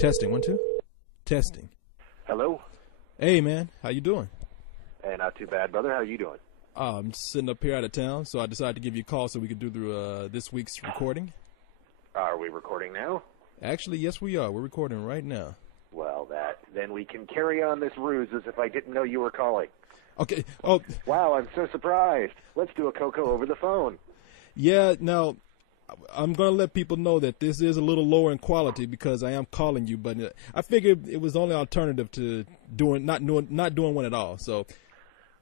Testing, 1, 2. Testing. Hello? Hey, man. How you doing? Hey, not too bad, brother. How are you doing? I'm sitting up here out of town, so I decided to give you a call so we could do this week's recording. Are we recording now? Actually, yes, we are. We're recording right now. Well, then we can carry on this ruse as if I didn't know you were calling. Okay. Oh, wow, I'm so surprised. Let's do a Coco over the phone. Yeah, now, I'm going to let people know that this is a little lower in quality because I am calling you, but I figured it was the only alternative to not doing one at all, so...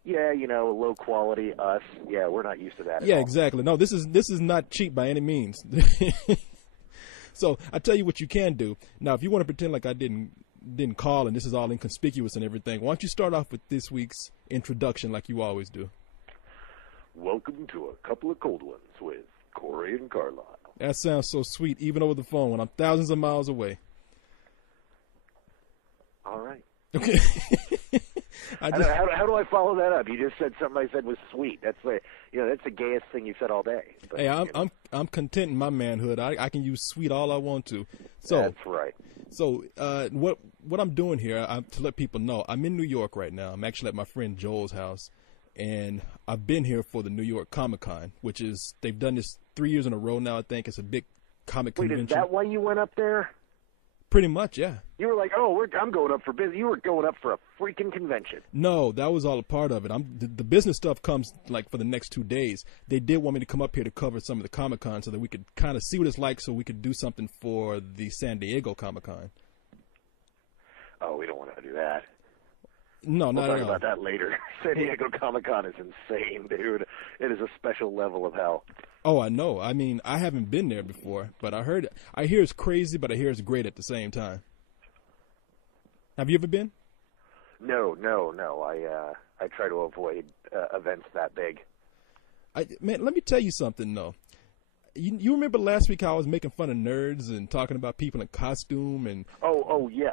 Yeah, low quality us. Yeah, we're not used to that at Yeah, all. exactly. No, this is not cheap by any means. So I tell you what you can do. Now, if you want to pretend like I didn't call and this is all inconspicuous and everything, why don't you start off with this week's introduction like you always do? Welcome to A Couple of Cold Ones with Corey and Carlisle. That sounds so sweet, even over the phone when I'm thousands of miles away. All right. Okay. How do I follow that up? You just said something I said was sweet. That's that's the gayest thing you've said all day. But, hey, I'm content in my manhood. I can use sweet all I want to. So that's right. So what I'm doing here, to let people know, I'm in New York right now. I'm actually at my friend Joel's house, and I've been here for the New York Comic-Con, which is they've done this 3 years in a row now. I think it's a big comic convention. Wait, is that why you went up there? Pretty much, yeah. You were like, I'm going up for business. You were going up for a freaking convention. No, that was all a part of it. The business stuff comes like for the next 2 days. They did want me to come up here to cover some of the Comic-Con so that we could kind of see what it's like so we could do something for the San Diego Comic-Con. Oh, we don't want to do that. No, not at all. We'll talk about that later. San Diego Comic-Con is insane, dude. It is a special level of hell. Oh, I know. I mean, I haven't been there before, but I hear it's crazy, but I hear it's great at the same time. Have you ever been? No. I try to avoid events that big. Man, let me tell you something, though. You remember last week how I was making fun of nerds and talking about people in costume and... Oh, yeah.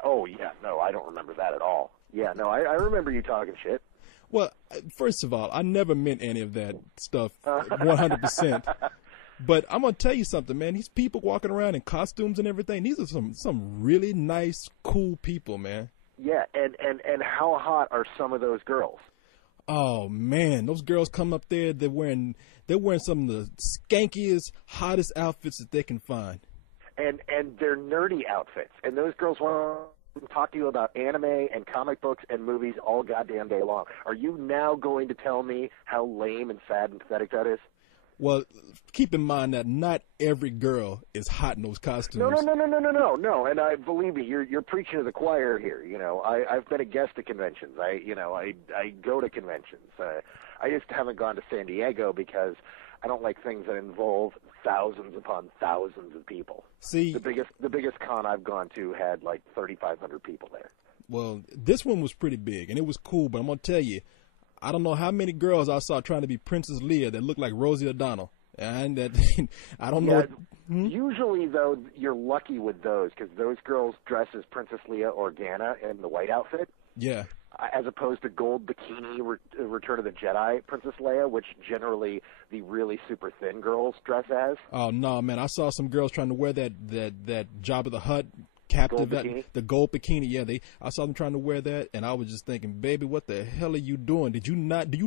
No, I don't remember that at all. Yeah, no, I remember you talking shit. Well, first of all, I never meant any of that stuff 100%. But I'm going to tell you something, man. These people walking around in costumes and everything, these are some really nice, cool people, man. Yeah, and how hot are some of those girls? Oh, man, those girls come up there, they're wearing some of the skankiest, hottest outfits that they can find. And they're nerdy outfits. And those girls want to talk to you about anime and comic books and movies all goddamn day long. Are you now going to tell me how lame and sad and pathetic that is? Well, keep in mind that not every girl is hot in those costumes. No. And believe me, you're preaching to the choir here. I've been a guest at conventions. I go to conventions. I just haven't gone to San Diego because I don't like things that involve thousands upon thousands of people. See, the biggest con I've gone to had like 3,500 people there. Well, this one was pretty big and it was cool, but I'm gonna tell you, I don't know how many girls I saw trying to be Princess Leia that looked like Rosie O'Donnell, and that I don't know. Usually, though, you're lucky with those because those girls dress as Princess Leia Organa in the white outfit. Yeah. As opposed to gold bikini Return of the Jedi Princess Leia, which generally the really super thin girls dress as. Oh no, man! I saw some girls trying to wear that Jabba the Hutt captive, the gold bikini. Yeah, I saw them trying to wear that, and I was just thinking, baby, what the hell are you doing? Do you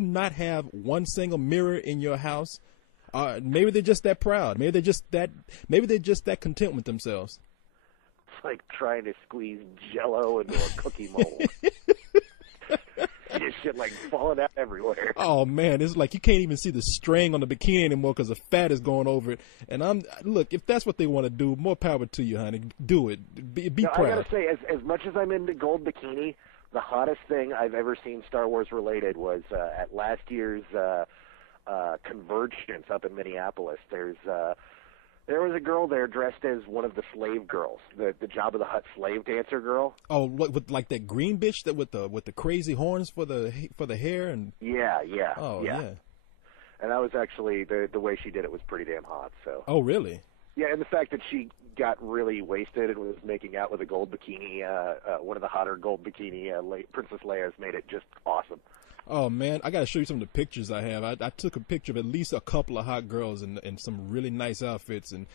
not have one single mirror in your house? Maybe they're just that proud. Maybe they're just that content with themselves. It's like trying to squeeze Jell-O into a cookie mold. Just shit like falling out everywhere. Oh man, it's like you can't even see the string on the bikini anymore because the fat is going over it. And look, if that's what they want to do, more power to you, honey. Do it. Be proud. I gotta say, as much as I'm into gold bikini, the hottest thing I've ever seen Star Wars related was at last year's Convergence up in Minneapolis. There was a girl there dressed as one of the slave girls, the Jabba the Hutt slave dancer girl. Oh, with like that green bitch that with the crazy horns for the hair and. Yeah. Oh yeah. And that was actually the way she did it was pretty damn hot. So. Oh really? Yeah, and the fact that she got really wasted and was making out with a gold bikini, one of the hotter gold bikini Princess Leia's made it just awesome. Oh man, I gotta show you some of the pictures I have. I took a picture of at least a couple of hot girls in some really nice outfits, and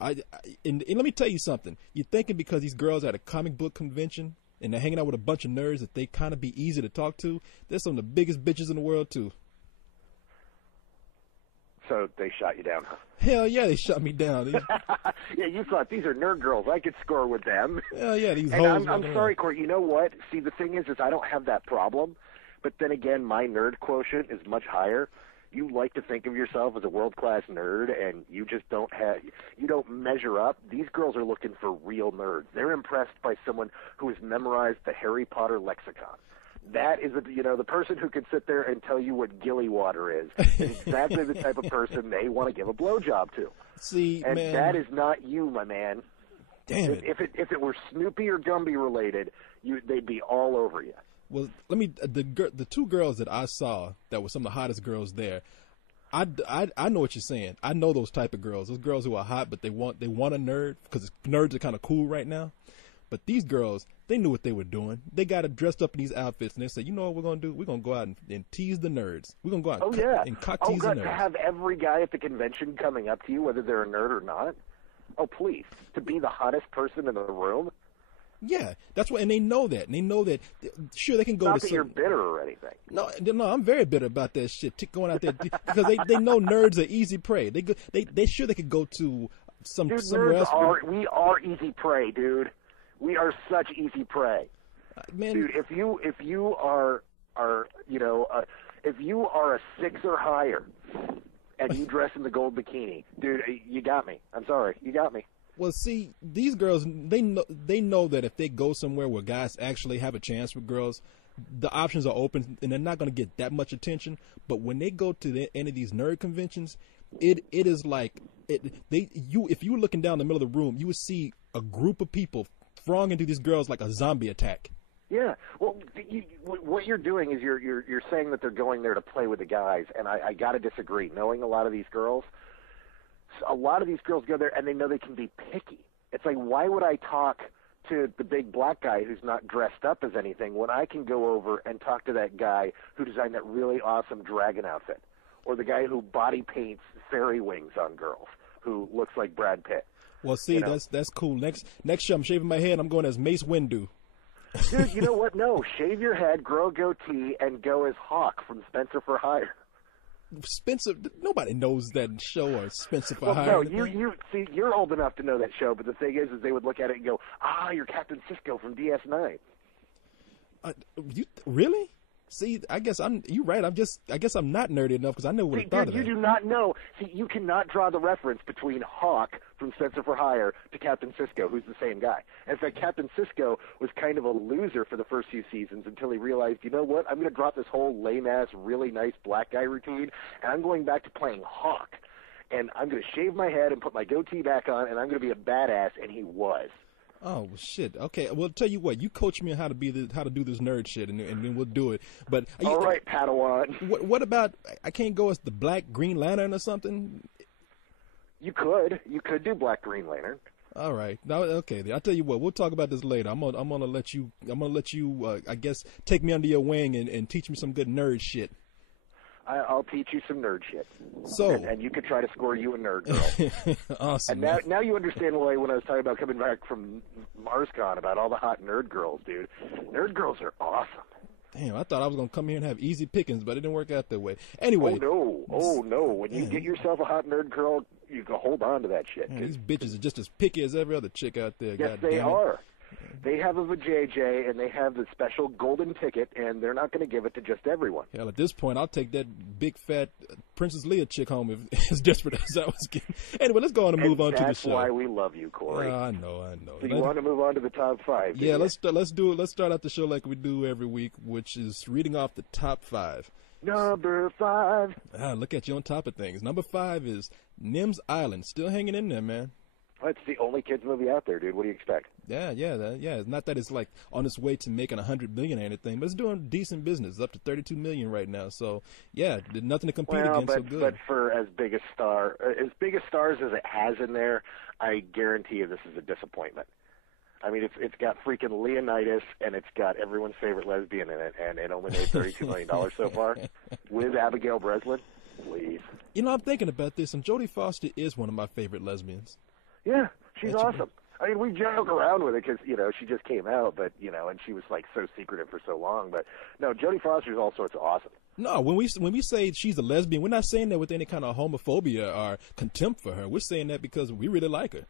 And let me tell you something. You're thinking because these girls are at a comic book convention and they're hanging out with a bunch of nerds that they kind of be easy to talk to. They're some of the biggest bitches in the world too. So they shot you down, huh? Hell yeah, they shot me down. Yeah, you thought these are nerd girls. I could score with them. Hell yeah, these and hoes. I'm sorry, Court. You know what? See, the thing is I don't have that problem. But then again, my nerd quotient is much higher. You like to think of yourself as a world-class nerd, and you just don't measure up. These girls are looking for real nerds. They're impressed by someone who has memorized the Harry Potter lexicon. That is, the person who can sit there and tell you what gilly water is exactly the type of person they want to give a blowjob to. See, and man, that is not you, my man. Damn it. If it were Snoopy or Gumby related, they'd be all over you. Well, the two girls that I saw that were some of the hottest girls there. I know what you're saying. I know those type of girls. Those girls who are hot, but they want a nerd because nerds are kind of cool right now. But these girls, they knew what they were doing. They got it dressed up in these outfits, and they said, "You know what we're gonna do? We're gonna go out and tease the nerds. We're gonna go out and cock tease the nerds." To have every guy at the convention coming up to you, whether they're a nerd or not. Oh, please, to be the hottest person in the room. Yeah, that's what, and they know that. And they know that. Sure, they can go Not to. That you're bitter or anything. No, I'm very bitter about that shit. Going out there because they know nerds are easy prey. They could go to somewhere else. We are easy prey, dude. We are such easy prey, man. Dude, if you are if you are a 6 or higher, and you dress in the gold bikini, dude, you got me. I'm sorry, you got me. Well, see, these girls, they know that if they go somewhere where guys actually have a chance with girls, the options are open, and they're not going to get that much attention. But when they go to any of these nerd conventions, it is like if you were looking down the middle of the room, you would see a group of people throng into these girls like a zombie attack. Yeah, well, what you're doing is you're saying that they're going there to play with the guys, and I got to disagree. Knowing a lot of these girls go there and they know they can be picky. It's like, why would I talk to the big black guy who's not dressed up as anything when I can go over and talk to that guy who designed that really awesome dragon outfit, or the guy who body paints fairy wings on girls who looks like Brad Pitt? Well, see, that's cool. Next year, I'm shaving my head. I'm going as Mace Windu. Dude, you know what? No, shave your head, grow a goatee, and go as Hawk from Spencer for Hire. Spencer, nobody knows that show or Spencer for Hire. No, you see, you're old enough to know that show, but the thing is they would look at it and go, you're Captain Sisko from DS9. You really? See, I guess you're right. I guess I'm not nerdy enough because I never would have thought of that. You do not know. See, you cannot draw the reference between Hawk from Spencer for Hire to Captain Sisko, who's the same guy. In fact, Captain Sisko was kind of a loser for the first few seasons until he realized, you know what, I'm going to drop this whole lame-ass, really nice black guy routine, and I'm going back to playing Hawk. And I'm going to shave my head and put my goatee back on, and I'm going to be a badass, and he was. Oh shit! Okay, well, tell you what, you coach me on how to do this nerd shit, and then we'll do it. But all right, Padawan. What about I can't go as the Black Green Lantern or something? You could do Black Green Lantern. All right, now okay. I'll tell you what, we'll talk about this later. I'm gonna let you I guess take me under your wing and teach me some good nerd shit. I'll teach you some nerd shit. So, and you could try to score you a nerd girl. Awesome. And now you understand why when I was talking about coming back from MarsCon about all the hot nerd girls, dude. Nerd girls are awesome. Damn, I thought I was going to come here and have easy pickings, but it didn't work out that way. Anyway. Oh, no. When you get yourself a hot nerd girl, you can hold on to that shit. Man, these bitches are just as picky as every other chick out there. Yes, they are. They have a vajayjay, and they have the special golden ticket, and they're not going to give it to just everyone. Hell, at this point, I'll take that big, fat Princess Leia chick home if as desperate as I was getting. Anyway, let's go on and move on to the show. That's why we love you, Corey. I know. So you want to move on to the top 5? Yeah, let's do it. Let's start out the show like we do every week, which is reading off the top 5. Number 5. Look at you on top of things. Number 5 is Nim's Island. Still hanging in there, man. It's the only kids movie out there, dude. What do you expect? Yeah. It's not that it's like on its way to making $100 million or anything, but it's doing decent business. It's up to $32 million right now. So yeah, nothing to compete against. So good. But for as big a stars as it has in there, I guarantee you this is a disappointment. I mean, it's got freaking Leonidas, and it's got everyone's favorite lesbian in it, and it only made $32 million so far with Abigail Breslin. Please. You know, I'm thinking about this, and Jodie Foster is one of my favorite lesbians. Yeah, she's awesome. I mean, we joke around with it because, she just came out, but, and she was, like, so secretive for so long. But, no, Jodie Foster's all sorts of awesome. No, when we say she's a lesbian, we're not saying that with any kind of homophobia or contempt for her. We're saying that because we really like her.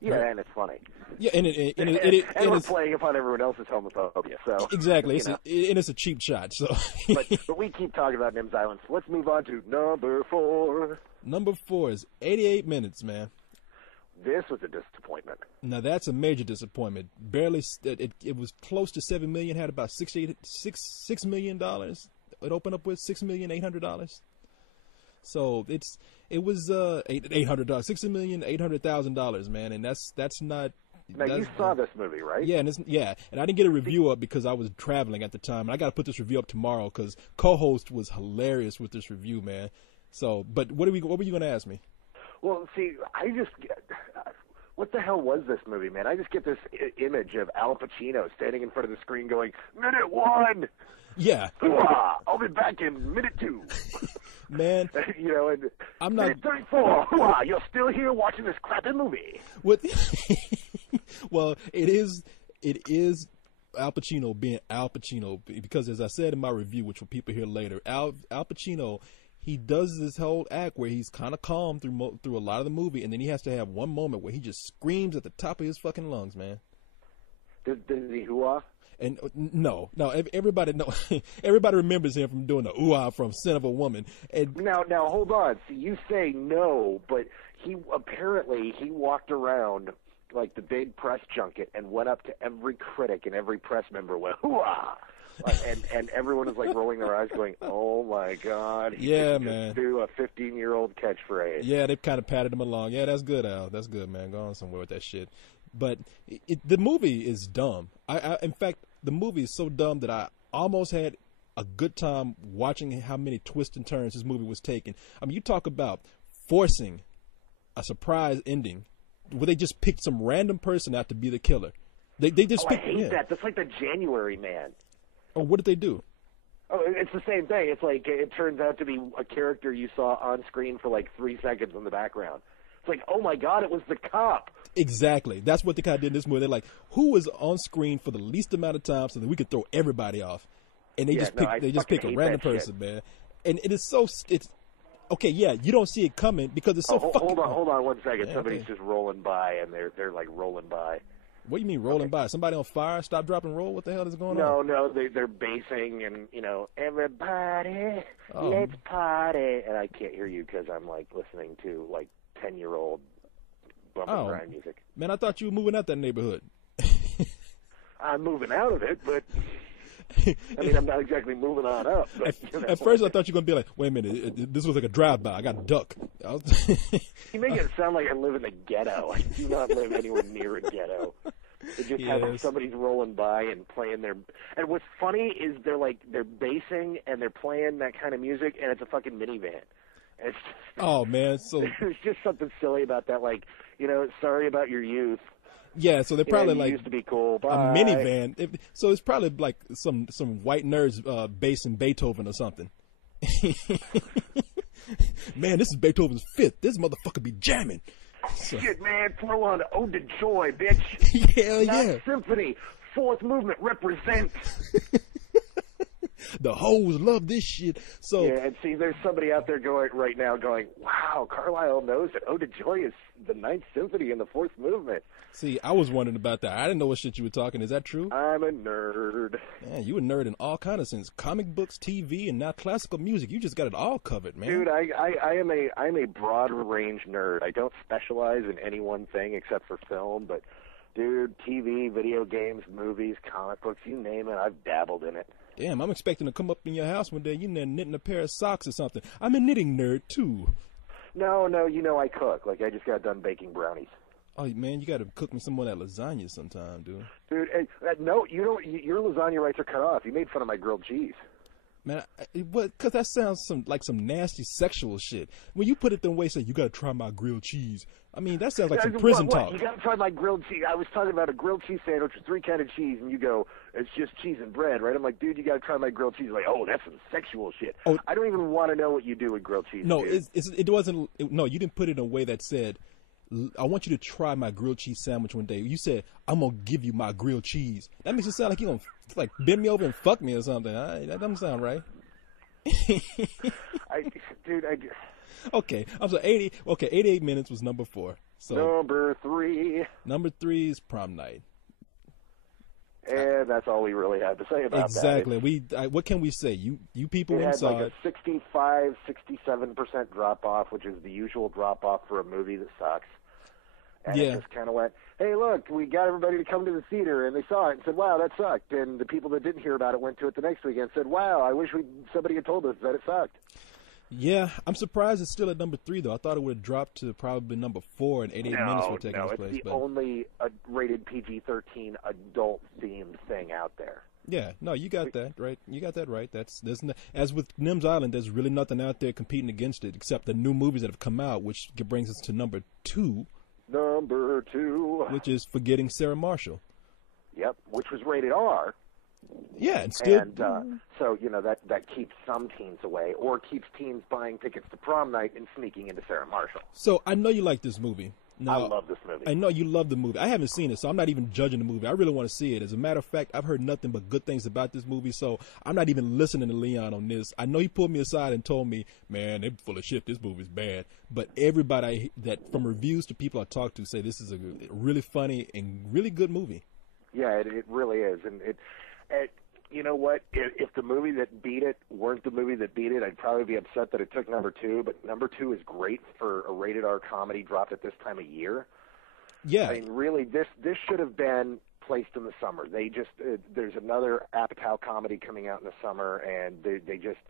Yeah, right? And it's funny. Yeah, and we're playing upon everyone else's homophobia. So exactly, it's a cheap shot. So, but we keep talking about Nims Island. So let's move on to number 4. Number 4 is 88 minutes, man. This was a disappointment. Now that's a major disappointment. Barely, it was close to $7 million. Had about $6 million. It opened up with $6,800,000. So it was $800, $6,800,000, man, and that's not. Now you saw this movie, right? Yeah, and I didn't get a review up because I was traveling at the time, and I got to put this review up tomorrow because co-host was hilarious with this review, man. So, but what were you going to ask me? Well, see, what the hell was this movie, man? I just get this image of Al Pacino standing in front of the screen going, "Minute 1." Yeah. I'll be back in minute 2. Man, and I'm not. Minute 34. You're still here watching this crappy movie. What? Well, it is Al Pacino being Al Pacino because, as I said in my review, which will people hear later, Al Pacino. He does this whole act where he's kind of calm through a lot of the movie, and then he has to have one moment where he just screams at the top of his fucking lungs, man. Does he hoo-ah? And no, everybody remembers him from doing the ooh-ah from Sin of a Woman. And now hold on. See, you say no, but he walked around like the big press junket and went up to every critic and every press member went hoo-ah. And everyone is like rolling their eyes going, "Oh my God." He yeah, man. Do a 15-year-old catchphrase. Yeah, they kind of patted him along. Yeah, that's good, Al. That's good, man. Go on somewhere with that shit. But the movie is dumb. In fact, the movie is so dumb that I almost had a good time watching how many twists and turns this movie was taking. I mean, you talk about forcing a surprise ending where they just picked some random person out to be the killer. They just I hate that. That's like the January Man. Oh, what did they do? Oh, it's the same thing. It's like it turns out to be a character you saw on screen for like 3 seconds in the background. It's like, oh my God, it was the cop. Exactly. That's what they kind of did in this movie. They're like, who was on screen for the least amount of time so that we could throw everybody off? And they just pick a random person, man. And it is so okay. Yeah, you don't see it coming because it's so fucking. Hold on 1 second. Yeah, somebody's just rolling by and they're like rolling by. What do you mean rolling by? Somebody on fire? Stop, drop, and roll? What the hell is going on? No, they're basing and, everybody, let's party. And I can't hear you because I'm, like, listening to, like, 10-year-old bump and grind music. Man, I thought you were moving out that neighborhood. I'm moving out of it, but, I mean, I'm not exactly moving on up. But, At first, I thought you were going to be like, wait a minute, this was like a drive-by. I got to duck. You make it sound like I live in the ghetto. I do not live anywhere near a ghetto. It just has somebody's rolling by and playing their. And what's funny is they're basing and they're playing that kind of music, and it's a fucking minivan. And it's just, man, so there's just something silly about that. Like, sorry about your youth. Yeah, so they're probably you like used to be cool. Bye. A minivan. So it's probably like some white nerds basing Beethoven or something. Man, this is Beethoven's 5th. This motherfucker be jamming. So. Shit, man, throw on Ode to Joy, bitch. Hell yeah. Symphony, 4th movement represents. The hoes love this shit. So yeah, and see, there's somebody out there right now going, wow, Carlisle knows that Ode to Joy is the 9th Symphony in the 4th movement. See, I was wondering about that. I didn't know what shit you were talking. Is that true? I'm a nerd. Man, you a nerd in all kind of sense. Comic books, TV, and now classical music. You just got it all covered, man. Dude, I'm a broad range nerd. I don't specialize in any one thing except for film, but dude, TV, video games, movies, comic books, you name it, I've dabbled in it. Damn, I'm expecting to come up in your house one day. You're there knitting a pair of socks or something. I'm a knitting nerd, too. No, I cook. Like, I just got done baking brownies. Oh, man, you got to cook me some more of that lasagna sometime, dude. Dude, no, you don't. Your lasagna rights are cut off. You made fun of my grilled cheese. Man, because that sounds like some nasty sexual shit. When you put it the way, say you gotta try my grilled cheese. I mean, that sounds like some prison talk. You gotta try my grilled cheese. I was talking about a grilled cheese sandwich with 3 kinds of cheese, and you go, it's just cheese and bread, right? I'm like, dude, you gotta try my grilled cheese. Like, oh, that's some sexual shit. Oh, I don't even want to know what you do with grilled cheese. No, it wasn't. No, you didn't put it in a way that said, I want you to try my grilled cheese sandwich one day. You said, I'm gonna give you my grilled cheese. That makes it sound like you gonna like bend me over and fuck me or something. That doesn't sound right. Okay, I'm sorry. 88 minutes was number 4. So number 3. Number 3 is Prom Night. And that's all we really had to say about exactly. that. Exactly. What can we say? You people inside. It had like a 65-67% drop off, which is the usual drop off for a movie that sucks. And it just kind of went, hey, look, we got everybody to come to the theater, and they saw it and said, wow, that sucked. And the people that didn't hear about it went to it the next weekend and said, wow, I wish somebody had told us that it sucked. Yeah, I'm surprised it's still at number 3, though. I thought it would have dropped to probably number 4 and 88 minutes would take its place. No, it's the only rated PG-13 adult-themed thing out there. Yeah, no, you got that right. You got that right. As with Nims Island, there's really nothing out there competing against it except the new movies that have come out, which brings us to number 2. Number 2. Which is Forgetting Sarah Marshall. Yep, which was rated R. Yeah, and still. And so, that keeps some teens away, or keeps teens buying tickets to Prom Night and sneaking into Sarah Marshall. So, I know you like this movie. Now, I love this movie. I know you love the movie. I haven't seen it, so I'm not even judging the movie. I really want to see it. As a matter of fact, I've heard nothing but good things about this movie, so I'm not even listening to Leon on this. I know he pulled me aside and told me, man, they're full of shit. This movie's bad. But everybody from reviews to people I talk to say this is a really funny and really good movie. Yeah, it really is. And you know what? If the movie that beat it weren't the movie that beat it, I'd probably be upset that it took number 2. But number 2 is great for a rated R comedy dropped at this time of year. Yeah. I mean, really, this should have been placed in the summer. They just there's another Apatow comedy coming out in the summer, and they just,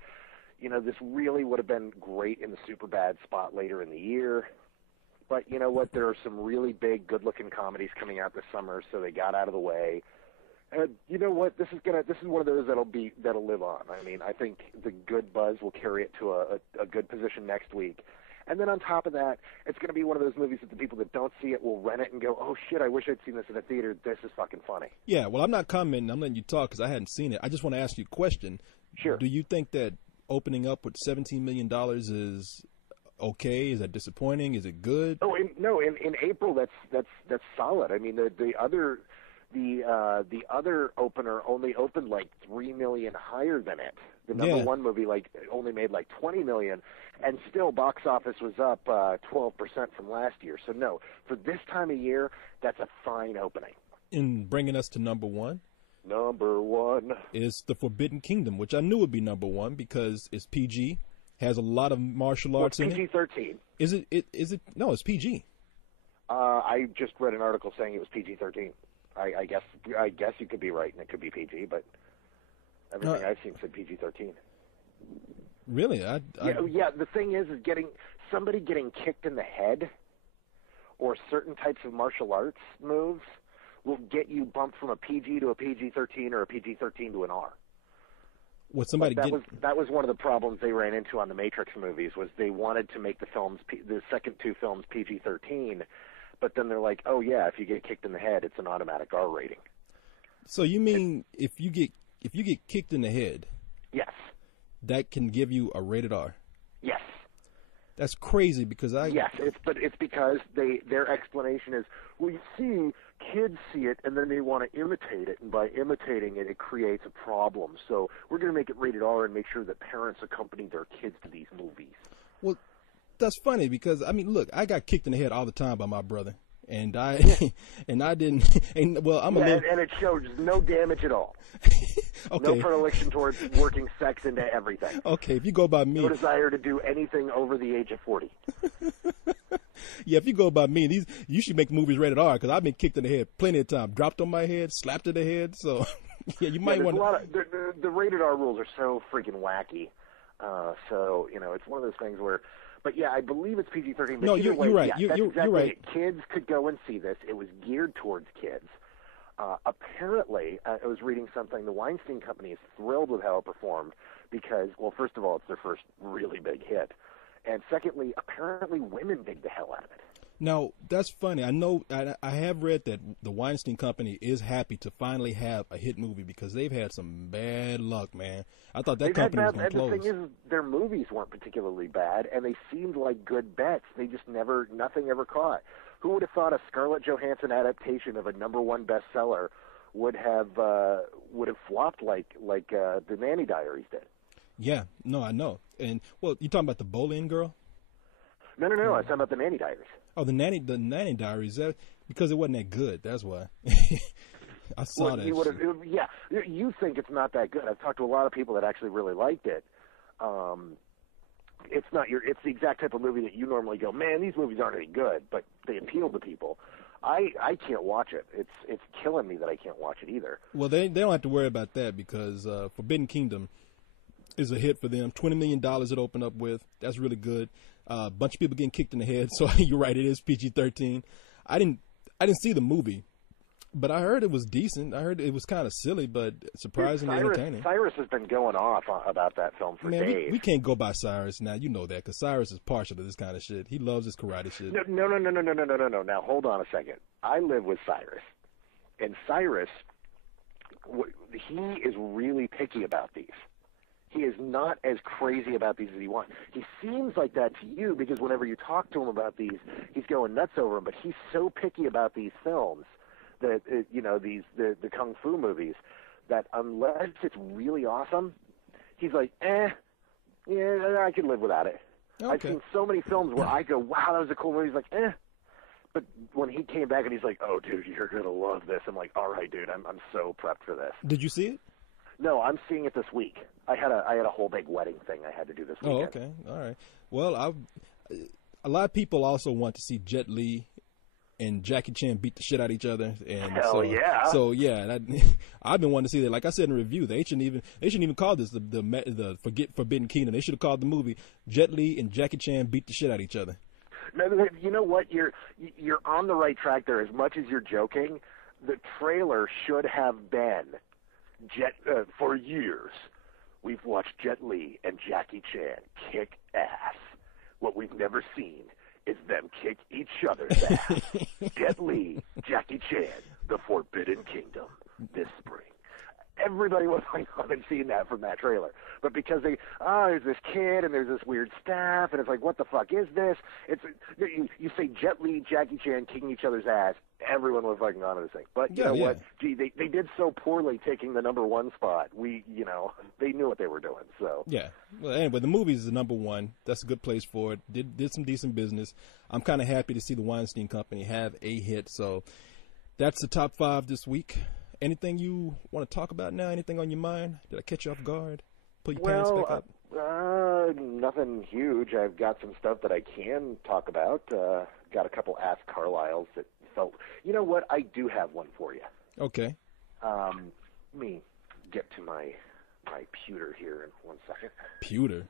this really would have been great in the Superbad spot later in the year. But you know what? There are some really big, good-looking comedies coming out this summer, so they got out of the way. And you know what? This is one of those that'll live on. I mean, I think the good buzz will carry it to a good position next week. And then on top of that, it's going to be one of those movies that the people that don't see it will rent it and go, oh shit, I wish I'd seen this in a theater. This is fucking funny. Yeah, well, I'm not commenting. I'm letting you talk because I hadn't seen it. I just want to ask you a question. Sure. Do you think that opening up with $17 million is okay? Is that disappointing? Is it good? Oh, in April, that's solid. I mean, the other opener only opened like $3 million higher than it. The number one movie only made like $20 million, and still box office was up 12% from last year. So no, for this time of year, that's a fine opening. In bringing us to number 1. Number 1 is The Forbidden Kingdom, which I knew would be number 1 because it's PG, has a lot of martial arts in it. PG-13. Is it? No, it's PG. I just read an article saying it was PG-13. I guess you could be right, and it could be PG, but everything I've seen said PG-13. Really? Yeah. The thing is somebody getting kicked in the head, or certain types of martial arts moves, will get you bumped from a PG to a PG-13 or a PG-13 to an R. That was one of the problems they ran into on the Matrix movies. Was they wanted to make the second 2 films PG-13. But then they're like, oh yeah, if you get kicked in the head, it's an automatic R rating. So you mean if you get kicked in the head, yes, that can give you a rated R? Yes. That's crazy because Yes, it's because their explanation is, well, you see, kids see it and then they want to imitate it, and by imitating it, it creates a problem. So we're going to make it rated R and make sure that parents accompany their kids to these movies. Well, that's funny because look, I got kicked in the head all the time by my brother, and I didn't. And well, and it shows no damage at all. Okay. No predilection towards working sex into everything. Okay, if you go by me, no desire to do anything over the age of 40. Yeah, if you go by me, you should make movies rated R because I've been kicked in the head plenty of times, dropped on my head, slapped in the head. So yeah, you might want to. The rated R rules are so freaking wacky. So it's one of those things where. But yeah, I believe it's PG-13. But no, you're right. Yeah, you're right. Kids could go and see this. It was geared towards kids. Apparently, I was reading something. The Weinstein Company is thrilled with how it performed because, well, first of all, it's their first really big hit, and secondly, apparently women dig the hell out of it. Now, that's funny. I know I have read that the Weinstein Company is happy to finally have a hit movie because they've had some bad luck, man. I thought that company was going to close. And the thing is, their movies weren't particularly bad, and they seemed like good bets. They just nothing ever caught. Who would have thought a Scarlett Johansson adaptation of a #1 bestseller would have flopped like the Nanny Diaries did? Yeah, no, I know. And, well, you talking about the Boleyn girl? No, I was talking about the Nanny Diaries. Oh, the Nanny Diaries. Because it wasn't that good. That's why. I saw that. You think it's not that good. I've talked to a lot of people that actually really liked it. It's the exact type of movie that you normally go, man, these movies aren't any good, but they appeal to people. I can't watch it. It's killing me that I can't watch it either. Well, they don't have to worry about that because Forbidden Kingdom is a hit for them. $20 million it opened up with. That's really good. A bunch of people getting kicked in the head. So you're right, it is PG-13. I didn't see the movie, but I heard it was decent. I heard it was kind of silly, but surprisingly entertaining. Cyrus has been going off about that film for days. We can't go by Cyrus now. You know that because Cyrus is partial to this kind of shit. He loves his karate shit. No. Now hold on a second. I live with Cyrus, and Cyrus, he is really picky about these. He is not as crazy about these as he wants. He seems like that to you because whenever you talk to him about these, he's going nuts over them. But he's so picky about these films, that the kung fu movies, that unless it's really awesome, he's like, yeah, I can live without it. Okay. I've seen so many films where I go, wow, that was a cool movie. He's like, But when he came back and he's like, oh, dude, you're gonna love this. I'm like, all right, dude, I'm so prepped for this. Did you see it? No, I'm seeing it this week. I had a whole big wedding thing I had to do this weekend. Oh, okay. All right. Well, a lot of people also want to see Jet Li and Jackie Chan beat the shit out of each other. And Hell yeah. So yeah, I've been wanting to see that. Like I said in the review, they shouldn't even call this the Forbidden Kingdom. They should have called the movie Jet Li and Jackie Chan beat the shit out of each other. No, you know what? You're on the right track there. As much as you're joking, the trailer should have been for years. We've watched Jet Li and Jackie Chan kick ass. What we've never seen is them kick each other's ass. Jet Li, Jackie Chan, The Forbidden Kingdom, this spring. Everybody was going on and seeing that from that trailer. But because there's this kid and there's this weird staff, and it's like, what the fuck is this? You say Jet Li, Jackie Chan kicking each other's ass, everyone was fucking on to this thing. But you know what? Gee, they did so poorly taking the #1 spot. They knew what they were doing. So yeah. Well, anyway, the movie is the #1. That's a good place for it. Did some decent business. I'm kind of happy to see the Weinstein Company have a hit. So that's the top 5 this week. Anything you want to talk about now? Anything on your mind? Did I catch you off guard? Pull your pants back up? Nothing huge. I've got some stuff that I can talk about. Got a couple Ask Carlyles that felt... You know what? I do have one for you. Okay. Let me get to my pewter here in 1 second. Pewter?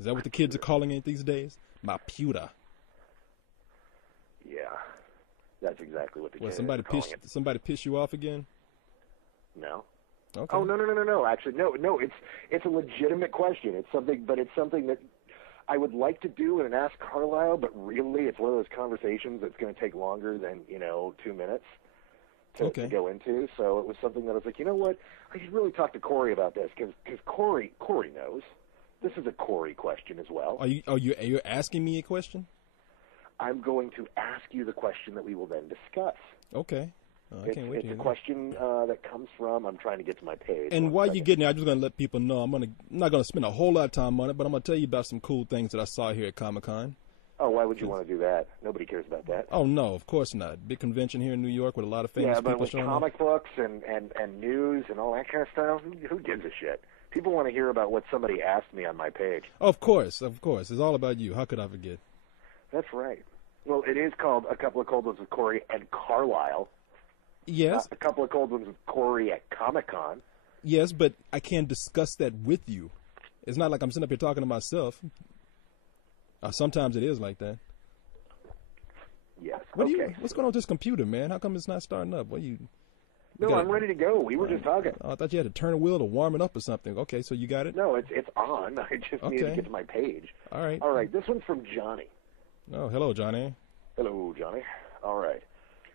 Is that what the kids are calling it these days? My pewter. Yeah. That's exactly what the kids are calling it. Somebody piss you off again? No. Okay. Oh, no. Actually, no. It's a legitimate question. It's something that I would like to do in an Ask Carlisle, but really it's one of those conversations that's going to take longer than, 2 minutes to go into. So it was something that I was like, you know what? I should really talk to Corey about this because Corey knows. This is a Corey question as well. Are you asking me a question? I'm going to ask you the question that we will then discuss. Okay. I can't wait. It's a question that comes from. I'm trying to get to my page. And while you're getting there, I'm just going to let people know. I'm not going to spend a whole lot of time on it, but I'm going to tell you about some cool things that I saw here at Comic-Con. Oh, why would you want to do that? Nobody cares about that. Oh no, of course not. Big convention here in New York with a lot of famous people showing up. Yeah, but with comic books and news and all that kind of stuff, who gives a shit? People want to hear about what somebody asked me on my page. Of course. It's all about you. How could I forget? That's right. Well, it is called A Couple of Cold Ones with Corey and Carlisle. Yes. A couple of cold ones with Corey at Comic-Con. Yes, but I can't discuss that with you. It's not like I'm sitting up here talking to myself. Sometimes it is like that. Yes. What's going on with this computer, man? How come it's not starting up? No, I'm ready to go. We were just talking. Oh, I thought you had to turn a wheel to warm it up or something. Okay, so you got it? No, it's on. I just need to get to my page. All right. All right, this one's from Johnny. Oh, hello, Johnny. Hello, Johnny. All right.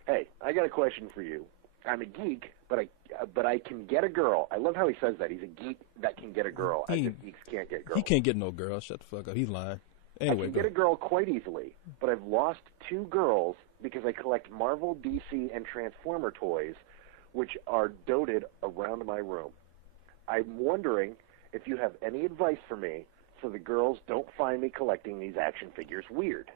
Hey, I got a question for you. I'm a geek, but I can get a girl. I love how he says that. He's a geek that can get a girl. I think geeks can't get girls. He can't get no girl. Shut the fuck up. He's lying. Anyway, I can get a girl quite easily, but I've lost 2 girls because I collect Marvel, DC, and Transformer toys, which are dotted around my room. I'm wondering if you have any advice for me so the girls don't find me collecting these action figures weird.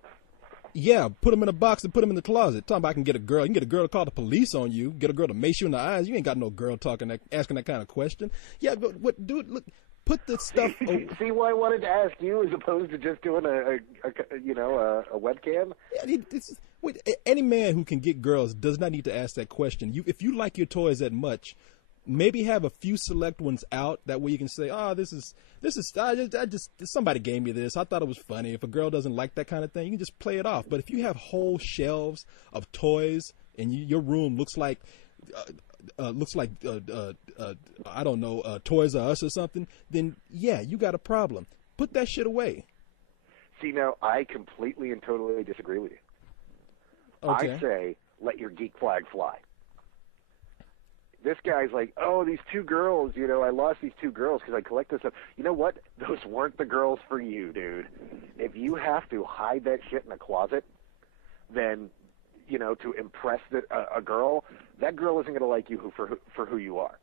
Yeah, put them in a box and put them in the closet. Talking about I can get a girl. You can get a girl to call the police on you. Get a girl to mace you in the eyes. You ain't got no girl asking that kind of question. Yeah, but what, dude? Look, put the stuff. See why I wanted to ask you as opposed to just doing a webcam. Yeah, wait, any man who can get girls does not need to ask that question. If you like your toys that much, maybe have a few select ones out. That way you can say, "Oh, this is I just somebody gave me this. I thought it was funny." If a girl doesn't like that kind of thing, you can just play it off. But if you have whole shelves of toys and your room looks like I don't know, Toys R Us or something, then yeah, you got a problem. Put that shit away. See, now I completely and totally disagree with you. Okay. I say let your geek flag fly. This guy's like, oh, these 2 girls, I lost these 2 girls because I collect this stuff. You know what? Those weren't the girls for you, dude. If you have to hide that shit in a closet, then, to impress a girl, that girl isn't going to like you for who you are.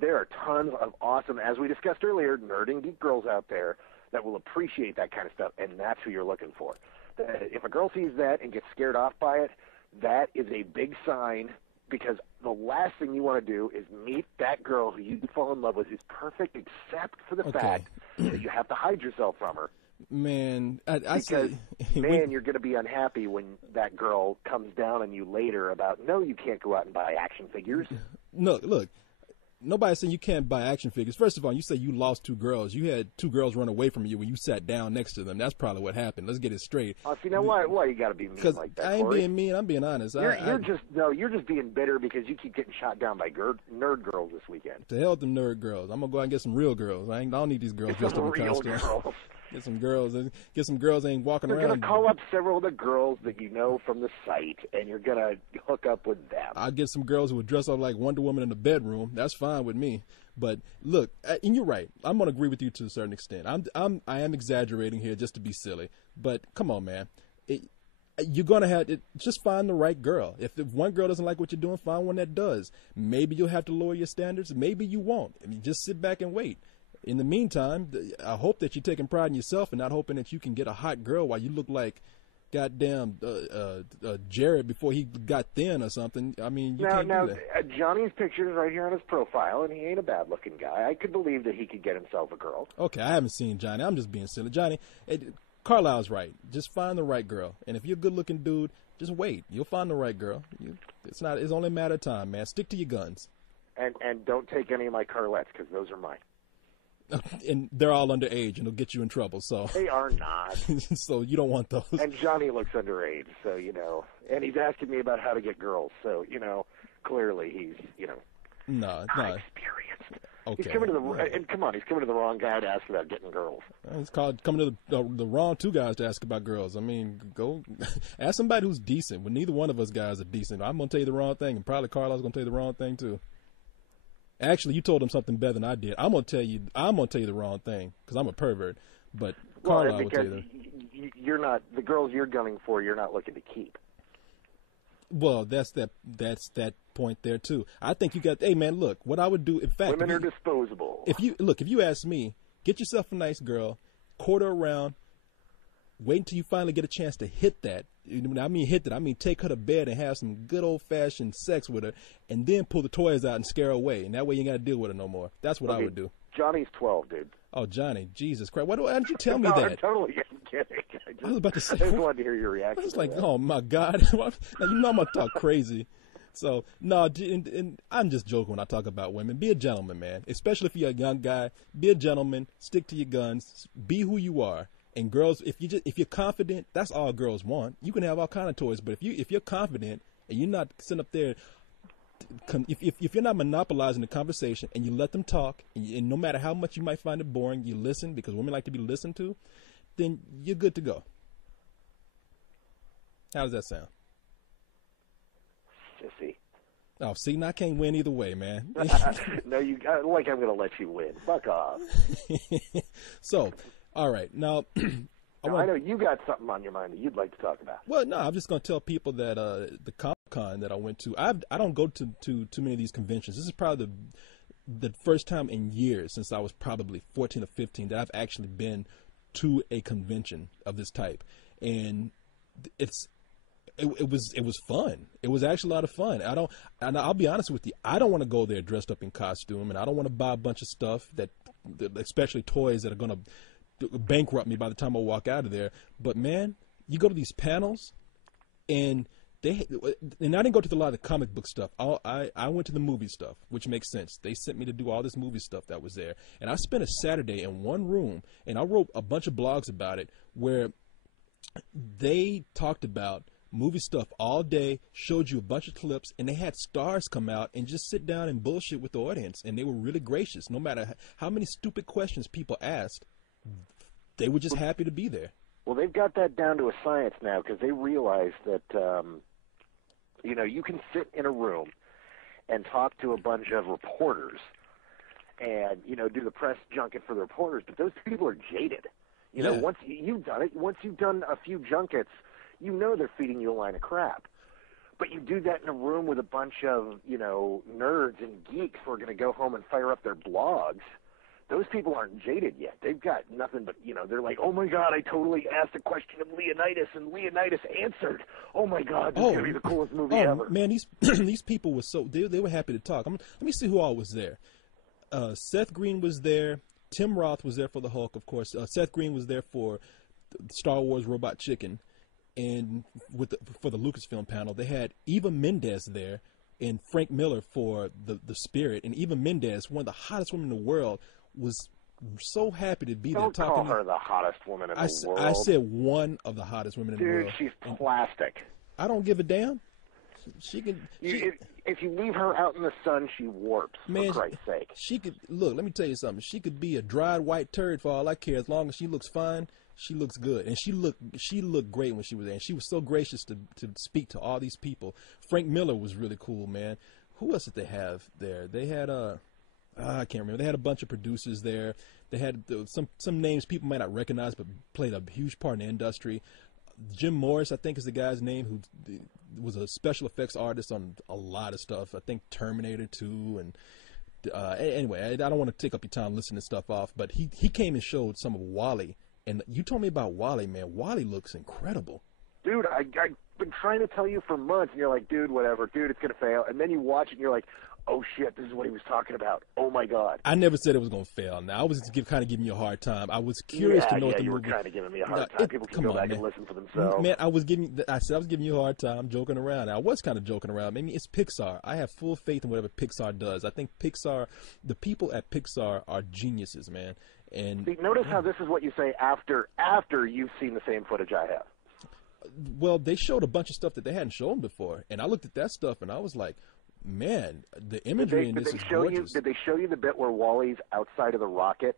There are tons of awesome, as we discussed earlier, nerd and geek girls out there that will appreciate that kind of stuff, and that's who you're looking for. If a girl sees that and gets scared off by it, that is a big sign, because the last thing you want to do is meet that girl who you fall in love with who's perfect except for the fact that you have to hide yourself from her. Man, because you're going to be unhappy when that girl comes down on you later about, no, you can't go out and buy action figures. No, look, nobody's saying you can't buy action figures. First of all, you say you lost 2 girls. You had 2 girls run away from you when you sat down next to them. That's probably what happened. Let's get it straight. Oh, see, now why you got to be mean like that? I ain't Corey? being mean. I'm being honest. You're just being bitter because you keep getting shot down by nerd girls this weekend. To hell with them nerd girls. I'm gonna go out and get some real girls. I don't need these girls dressed up in costumes. Get some girls ain't walking around. You're going to call up several of the girls that you know from the site, and you're going to hook up with them. I'll get some girls who would dress up like Wonder Woman in the bedroom. That's fine with me. But look, and you're right. I'm going to agree with you to a certain extent. I am exaggerating here just to be silly. But come on, man. You're going to have – just find the right girl. If one girl doesn't like what you're doing, find one that does. Maybe you'll have to lower your standards. Maybe you won't. I mean, just sit back and wait. In the meantime, I hope that you're taking pride in yourself and not hoping that you can get a hot girl while you look like goddamn Jared before he got thin or something. I mean, you can't do that. Johnny's picture is right here on his profile, and he ain't a bad-looking guy. I could believe that he could get himself a girl. Okay, I haven't seen Johnny. I'm just being silly. Johnny, Carlisle's right. Just find the right girl. And if you're a good-looking dude, just wait. You'll find the right girl. It's only a matter of time, man. Stick to your guns. And don't take any of my Carlettes, because those are mine. And they're all underage, and they'll get you in trouble. So they are not. So you don't want those. And Johnny looks underage, so and he's asking me about how to get girls. So clearly he's not experienced. Okay. He's coming to the wrong guy to ask about getting girls. It's called coming to the wrong 2 guys to ask about girls. I mean, go ask somebody who's decent. When neither one of us guys are decent, I'm gonna tell you the wrong thing, and probably Carlisle's gonna tell you the wrong thing too. Actually, you told him something better than I did. I'm gonna tell you the wrong thing because I'm a pervert. But Carlisle will tell you that. You're not the girls you're gunning for. You're not looking to keep. Well, that's that point there too. I think you got. Hey, man, look. What I would do, in fact, women are disposable. If you ask me, get yourself a nice girl, court her around, wait until you finally get a chance to hit that. When I mean hit that, I mean take her to bed and have some good old-fashioned sex with her, and then pull the toys out and scare her away. And that way you ain't got to deal with her no more. That's what I would do. Johnny's 12, dude. Oh, Johnny. Jesus Christ. Why didn't you tell me that? I'm totally kidding. I was about to say. I just wanted to hear your reaction. I was like, oh, my God. Now, you know I'm going to talk crazy. So, no, and I'm just joking when I talk about women. Be a gentleman, man. Especially if you're a young guy. Be a gentleman. Stick to your guns. Be who you are. And girls, if you're confident, that's all girls want. You can have all kind of toys, but if you're confident and you're not sitting up there if you're not monopolizing the conversation and you let them talk, and no matter how much you might find it boring, you listen because women like to be listened to, then you're good to go. How does that sound? Sissy. Oh, see, now I can't win either way, man. No, I'm going to let you win. Fuck off. So, all right, now. I know you got something on your mind that you'd like to talk about. Well, no, I'm just going to tell people that the Comic-Con that I went to, I don't go to too many of these conventions. This is probably the first time in years since I was probably 14 or 15 that I've actually been to a convention of this type, and it was fun. It was actually a lot of fun. I'll be honest with you, I don't want to go there dressed up in costume, and I don't want to buy a bunch of stuff that especially toys that are going to bankrupt me by the time I walk out of there. But man, you go to these panels, and I didn't go to a lot of the comic book stuff. I went to the movie stuff, which makes sense. They sent me to do all this movie stuff that was there, and I spent a Saturday in one room, and I wrote a bunch of blogs about it where they talked about movie stuff all day, showed you a bunch of clips, and they had stars come out and just sit down and bullshit with the audience, and they were really gracious. No matter how many stupid questions people asked, they were just happy to be there. Well, they've got that down to a science now because they realize that, you can sit in a room and talk to a bunch of reporters and, do the press junket for the reporters, but those people are jaded. Once you've done it, once you've done a few junkets, they're feeding you a line of crap. But you do that in a room with a bunch of, nerds and geeks who are going to go home and fire up their blogs. Those people aren't jaded yet. They've got nothing but, they're like, oh, my God, I totally asked a question of Leonidas, and Leonidas answered. Oh, my God, this is going to be the coolest movie ever. Man, these people were they were happy to talk. Let me see who all was there. Seth Green was there. Tim Roth was there for the Hulk, of course. Seth Green was there for Star Wars Robot Chicken. And for the Lucasfilm panel, they had Eva Mendes there and Frank Miller for the Spirit. And Eva Mendes, one of the hottest women in the world, was so happy to be there. Don't call her the hottest woman in the world. I said one of the hottest women in the world. Dude, she's plastic. I don't give a damn. She can. If you leave her out in the sun, she warps. For Christ's sake. She could look. Let me tell you something. She could be a dried white turd for all I care. As long as she looks fine, she looks good, and she looked great when she was there. And she was so gracious to speak to all these people. Frank Miller was really cool, man. Who else did they have there? They had I can't remember. They had a bunch of producers there. They had some names people might not recognize, but played a huge part in the industry. Jim Morris, I think, is the guy's name, who was a special effects artist on a lot of stuff. I think Terminator 2 and anyway, I don't want to take up your time listening to stuff off, but he came and showed some of WALL-E, and you told me about WALL-E, man. WALL-E looks incredible. Dude, I've been trying to tell you for months, and you're like, dude, whatever, dude, it's gonna fail, and then you watch it, and you're like, oh shit, this is what he was talking about. Oh my God. I never said it was going to fail. Now, I was kind of giving you a hard time. I was curious to know what the movie. You were kind of giving me a hard time. People can go back and listen for themselves. Man, I said I was giving you a hard time. I'm joking around. I was kind of joking around. Maybe it's Pixar. I have full faith in whatever Pixar does. I think the people at Pixar are geniuses, man. And see, notice how this is what you say after you've seen the same footage I have. Well, they showed a bunch of stuff that they hadn't shown before, and I looked at that stuff and I was like, man, the imagery in this is gorgeous. Did they show you the bit where WALL-E's outside of the rocket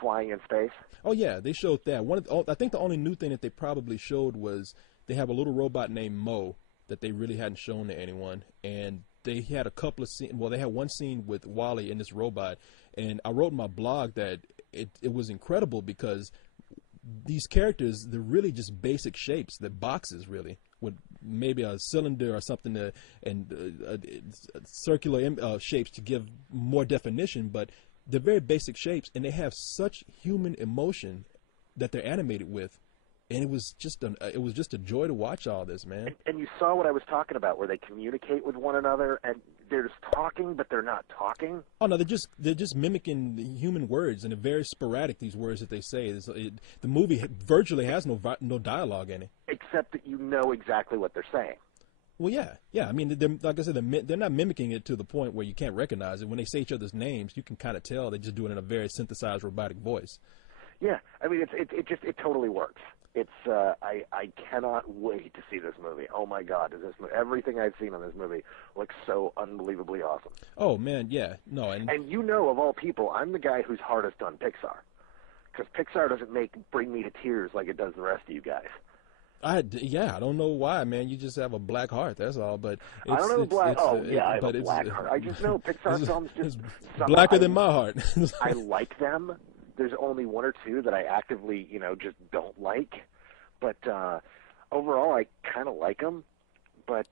flying in space? Oh, yeah, they showed that. I think the only new thing that they probably showed was they have a little robot named Mo that they really hadn't shown to anyone. And they had a couple of scenes. Well, they had one scene with WALL-E and this robot. And I wrote in my blog that it was incredible because these characters, they're really just basic shapes. They're boxes, really, with maybe a cylinder or something and circular shapes to give more definition, but they're very basic shapes, and they have such human emotion that they're animated with, and it was just a joy to watch all this, man. And you saw what I was talking about, where they communicate with one another, and they're just talking, but they're not talking. Oh no, they're just mimicking the human words, and they're very sporadic. These words that they say, the movie virtually has no dialogue in it, except that you know exactly what they're saying. Well, yeah. I mean, like I said, they're not mimicking it to the point where you can't recognize it. When they say each other's names, you can kind of tell they just do it in a very synthesized robotic voice. Yeah, I mean, it totally works. It's I cannot wait to see this movie. Oh my God, is this everything I've seen on this movie looks so unbelievably awesome. Oh man, yeah, no, and you know, of all people, I'm the guy who's hardest on Pixar, because Pixar doesn't bring me to tears like it does the rest of you guys. I don't know why, man. You just have a black heart. That's all. But I don't have a black. I have a black heart. I just know Pixar films just blacker than my heart. I like them. There's only one or two that I actively, just don't like. But overall, I kind of like them. But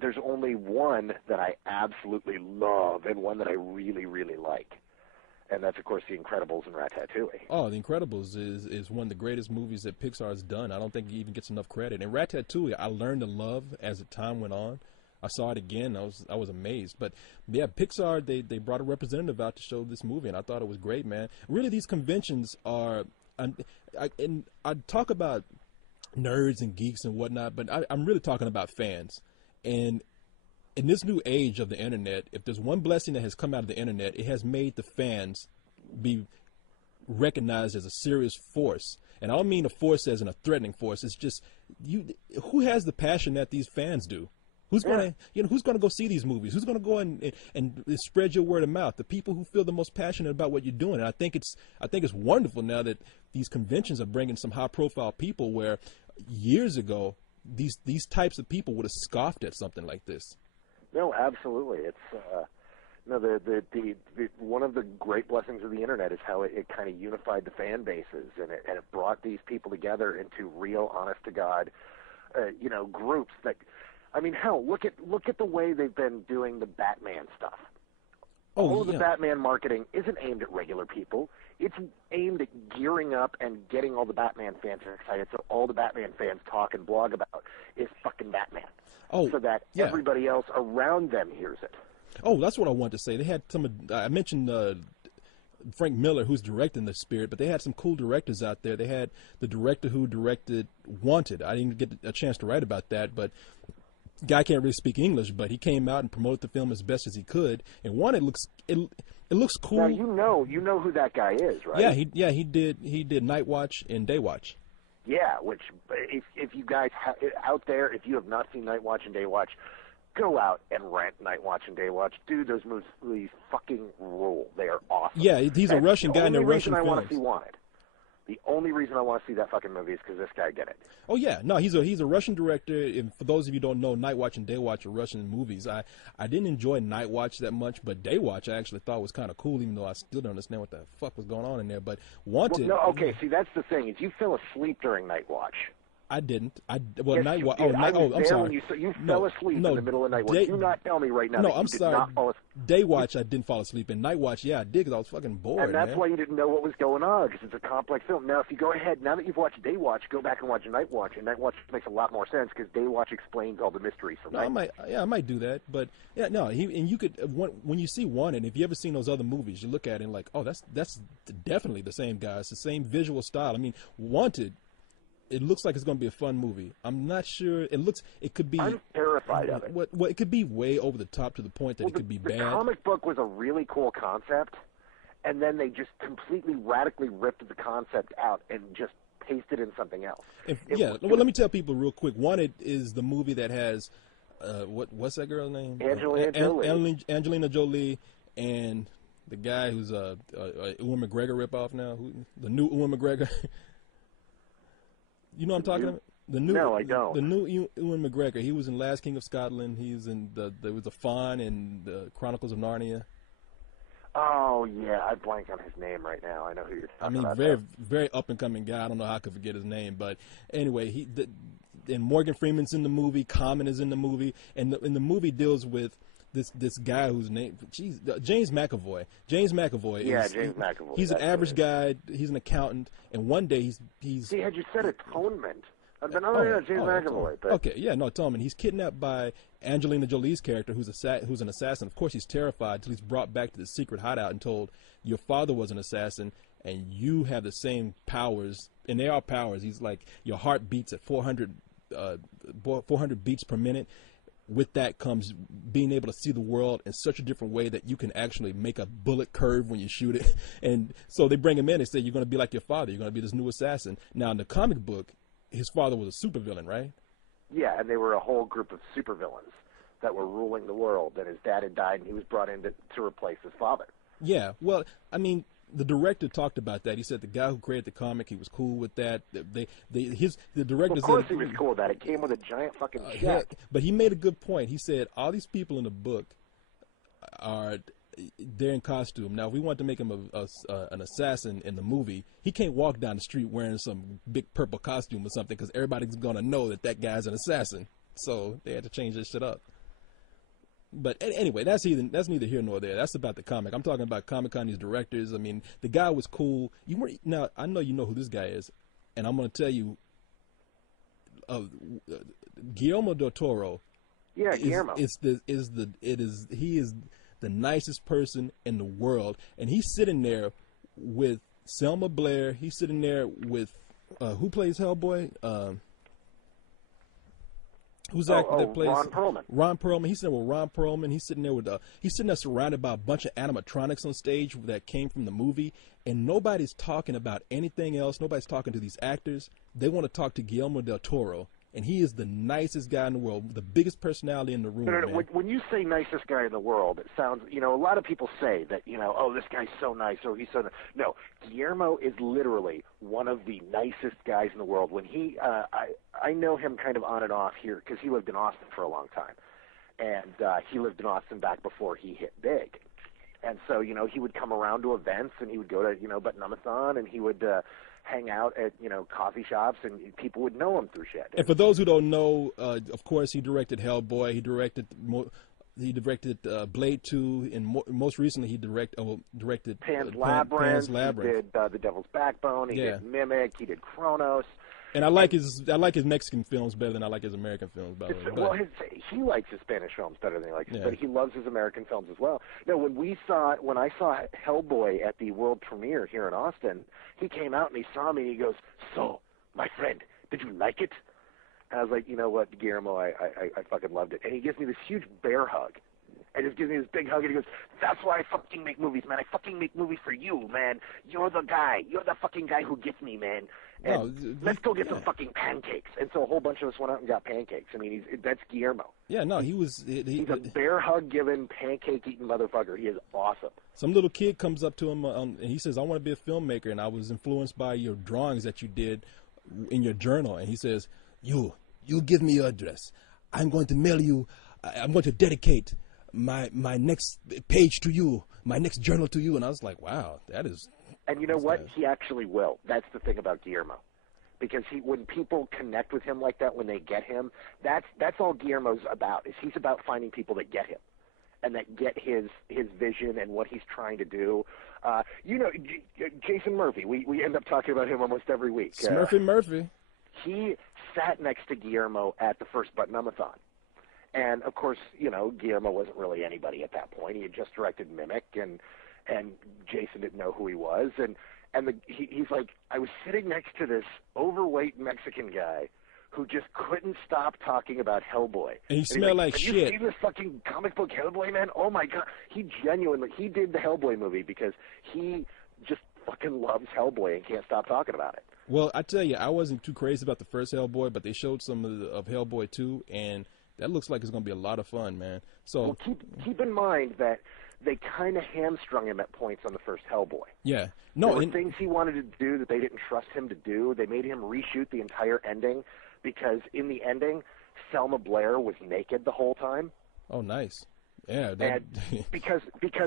there's only one that I absolutely love and one that I really, really like. And that's, of course, The Incredibles and Ratatouille. Oh, The Incredibles is one of the greatest movies that Pixar has done. I don't think it even gets enough credit. And Ratatouille, I learned to love as the time went on. I saw it again. I was amazed. But yeah, Pixar, they brought a representative out to show this movie, and I thought it was great, man. Really, these conventions are, and I talk about nerds and geeks and whatnot, but I'm really talking about fans. And in this new age of the internet, if there's one blessing that has come out of the internet, it has made the fans be recognized as a serious force. And I don't mean a force as in a threatening force. It's just who has the passion that these fans do? Who's going to, who's going to go see these movies? Who's going to go and spread your word of mouth? The people who feel the most passionate about what you're doing. And I think it's wonderful now that these conventions are bringing some high-profile people where years ago these types of people would have scoffed at something like this. No, absolutely. It's the one of the great blessings of the internet is how it kind of unified the fan bases, and it brought these people together into real, honest to God, groups that. I mean, hell, look at the way they've been doing the Batman stuff. All of the Batman marketing isn't aimed at regular people. It's aimed at gearing up and getting all the Batman fans excited, so all the Batman fans talk and blog about is fucking Batman. So that everybody else around them hears it. Oh, that's what I wanted to say. They had I mentioned Frank Miller, who's directing The Spirit, but they had some cool directors out there. They had the director who directed Wanted. I didn't get a chance to write about that, but guy can't really speak English, but he came out and promoted the film as best as he could. And Wanted looks cool. Now you know who that guy is, right? Yeah, he did Night Watch and Day Watch. Yeah, which if you guys out there, if you have not seen Night Watch and Day Watch, go out and rent Night Watch and Day Watch. Dude, those movies fucking rule. They are awesome. Yeah, he's a Russian guy in a Russian film. The only reason I want to see Wanted. The only reason I want to see that fucking movie is because this guy did it. Oh yeah, no, he's a Russian director. And for those of you who don't know, Night Watch and Day Watch are Russian movies. I didn't enjoy Night Watch that much, but Day Watch I actually thought was kind of cool, even though I still don't understand what the fuck was going on in there. But Wanted. Well, no, okay, see that's the thing is you fell asleep during Night Watch. I didn't. Yes, Night Watch. I'm sorry. You fell asleep in the middle of Night Watch. Do not tell me right now. No, that I'm you sorry. Did not fall asleep. Day Watch, I didn't fall asleep. In Night Watch, yeah, I did because I was fucking bored. And that's why you didn't know what was going on because it's a complex film. Now, if you go ahead, now that you've watched Day Watch, go back and watch Night Watch, and Night Watch makes a lot more sense because Day Watch explains all the mysteries from Night Watch. I might do that, but yeah, no. And you could when you see Wanted, if you ever seen those other movies, you look at it and like, oh, that's definitely the same guy. It's the same visual style. I mean, Wanted. It looks like it's going to be a fun movie. I'm not sure. It could be. I'm terrified of it. It could be way over the top to the point that it could be bad. The comic book was a really cool concept, and then they just completely radically ripped the concept out and just pasted in something else. Let me tell people real quick. Wanted is the movie that has what's that girl's name? Angelina Jolie and the guy who's Ewan McGregor ripoff now. The new Ewan McGregor. You know what I'm talking about? No, I don't. The new Ewan McGregor. He was in Last King of Scotland. He's in there was a Fawn in the Chronicles of Narnia. Oh yeah, I blank on his name right now. I know who you're talking about. Very very up and coming guy. I don't know how I could forget his name, but anyway, and Morgan Freeman's in the movie. Common is in the movie, and the movie deals with this guy whose name, James McAvoy. James McAvoy. James McAvoy. He's an average guy. He's an accountant, and one day he's. See, had you said Atonement, I'd been James McAvoy. But... Okay, yeah, no, Atonement. He's kidnapped by Angelina Jolie's character, who's an assassin. Of course, he's terrified until he's brought back to the secret hideout and told your father was an assassin, and you have the same powers, and they are powers. He's like your heart beats at 400 beats per minute. with that comes being able to see the world in such a different way that you can actually make a bullet curve when you shoot it. And so they bring him in and say, you're going to be like your father. You're going to be this new assassin. Now, in the comic book, his father was a supervillain, right? Yeah, and they were a whole group of supervillains that were ruling the world, and his dad had died, and he was brought in to replace his father. Yeah, well, I mean, the director talked about that. He said the guy who created the comic, he was cool with that. The director of course he was cool with that. It came with a giant fucking check. But he made a good point. He said all these people in the book they're in costume. Now, if we want to make him an assassin in the movie, he can't walk down the street wearing some big purple costume or something because everybody's going to know that guy's an assassin. So they had to change this shit up. But anyway, that's neither here nor there. That's about the comic. I'm talking about Comic-Con, these directors. I mean, the guy was cool. Now, I know you know who this guy is, and I'm going to tell you, Guillermo del Toro. Yeah, Guillermo. He is the nicest person in the world, and he's sitting there with Selma Blair. He's sitting there with who plays Hellboy? Who's the actor that plays Ron Perlman? Ron Perlman. He's sitting there with Ron Perlman. He's sitting there surrounded by a bunch of animatronics on stage that came from the movie, and nobody's talking about anything else. Nobody's talking to these actors. They want to talk to Guillermo del Toro, and he is the nicest guy in the world, the biggest personality in the room. No. When you say nicest guy in the world, it sounds, a lot of people say that, oh, this guy's so nice, or he's so nice. No, Guillermo is literally one of the nicest guys in the world. When he, I know him kind of on and off here because he lived in Austin for a long time, and he lived in Austin back before he hit big. And so, he would come around to events, and he would go to, Button-Umathon, and he would hang out at, coffee shops, and people would know him through shit. And for those who don't know, of course, he directed Hellboy. He directed Blade 2, and most recently he directed Pan's Labyrinth. He did The Devil's Backbone. He did Mimic. He did Kronos. And I like his Mexican films better than I like his American films, by the way. Well, he likes his Spanish films better than he likes his, but he loves his American films as well. No, when I saw Hellboy at the world premiere here in Austin, he came out and he saw me and he goes, "So, my friend, did you like it?" And I was like, "You know what, Guillermo, I fucking loved it." And he gives me this huge bear hug. And just gives me this big hug, and he goes, "That's why I fucking make movies, man. I fucking make movies for you, man. You're the guy. You're the fucking guy who gets me, man. And let's go get some fucking pancakes." And so a whole bunch of us went out and got pancakes. I mean, that's Guillermo. Yeah, no, he's a bear hug-giving, pancake-eating motherfucker. He is awesome. Some little kid comes up to him, and he says, "I want to be a filmmaker, and I was influenced by your drawings that you did in your journal." And he says, you give me your address. I'm going to mail you. I'm going to dedicate my next page to you, my next journal to you. And I was like, wow, that is. And you know what? He actually will. That's the thing about Guillermo, because when people connect with him like that, when they get him, that's all Guillermo's about. He's about finding people that get him, and that get his vision and what he's trying to do. Jason Murphy. We end up talking about him almost every week. Murphy. He sat next to Guillermo at the first Button-Umathon. And, of course, Guillermo wasn't really anybody at that point. He had just directed Mimic, and Jason didn't know who he was. And he's like, I was sitting next to this overweight Mexican guy who just couldn't stop talking about Hellboy. And he smelled like shit. Have you seen this fucking comic book Hellboy, man? Oh, my God. He did the Hellboy movie because he just fucking loves Hellboy and can't stop talking about it. Well, I tell you, I wasn't too crazy about the first Hellboy, but they showed some of Hellboy 2, and that looks like it's going to be a lot of fun, man. So keep in mind that they kind of hamstrung him at points on the first Hellboy. Yeah. There were things he wanted to do that they didn't trust him to do. They made him reshoot the entire ending because in the ending, Selma Blair was naked the whole time. Oh, nice. Yeah. And because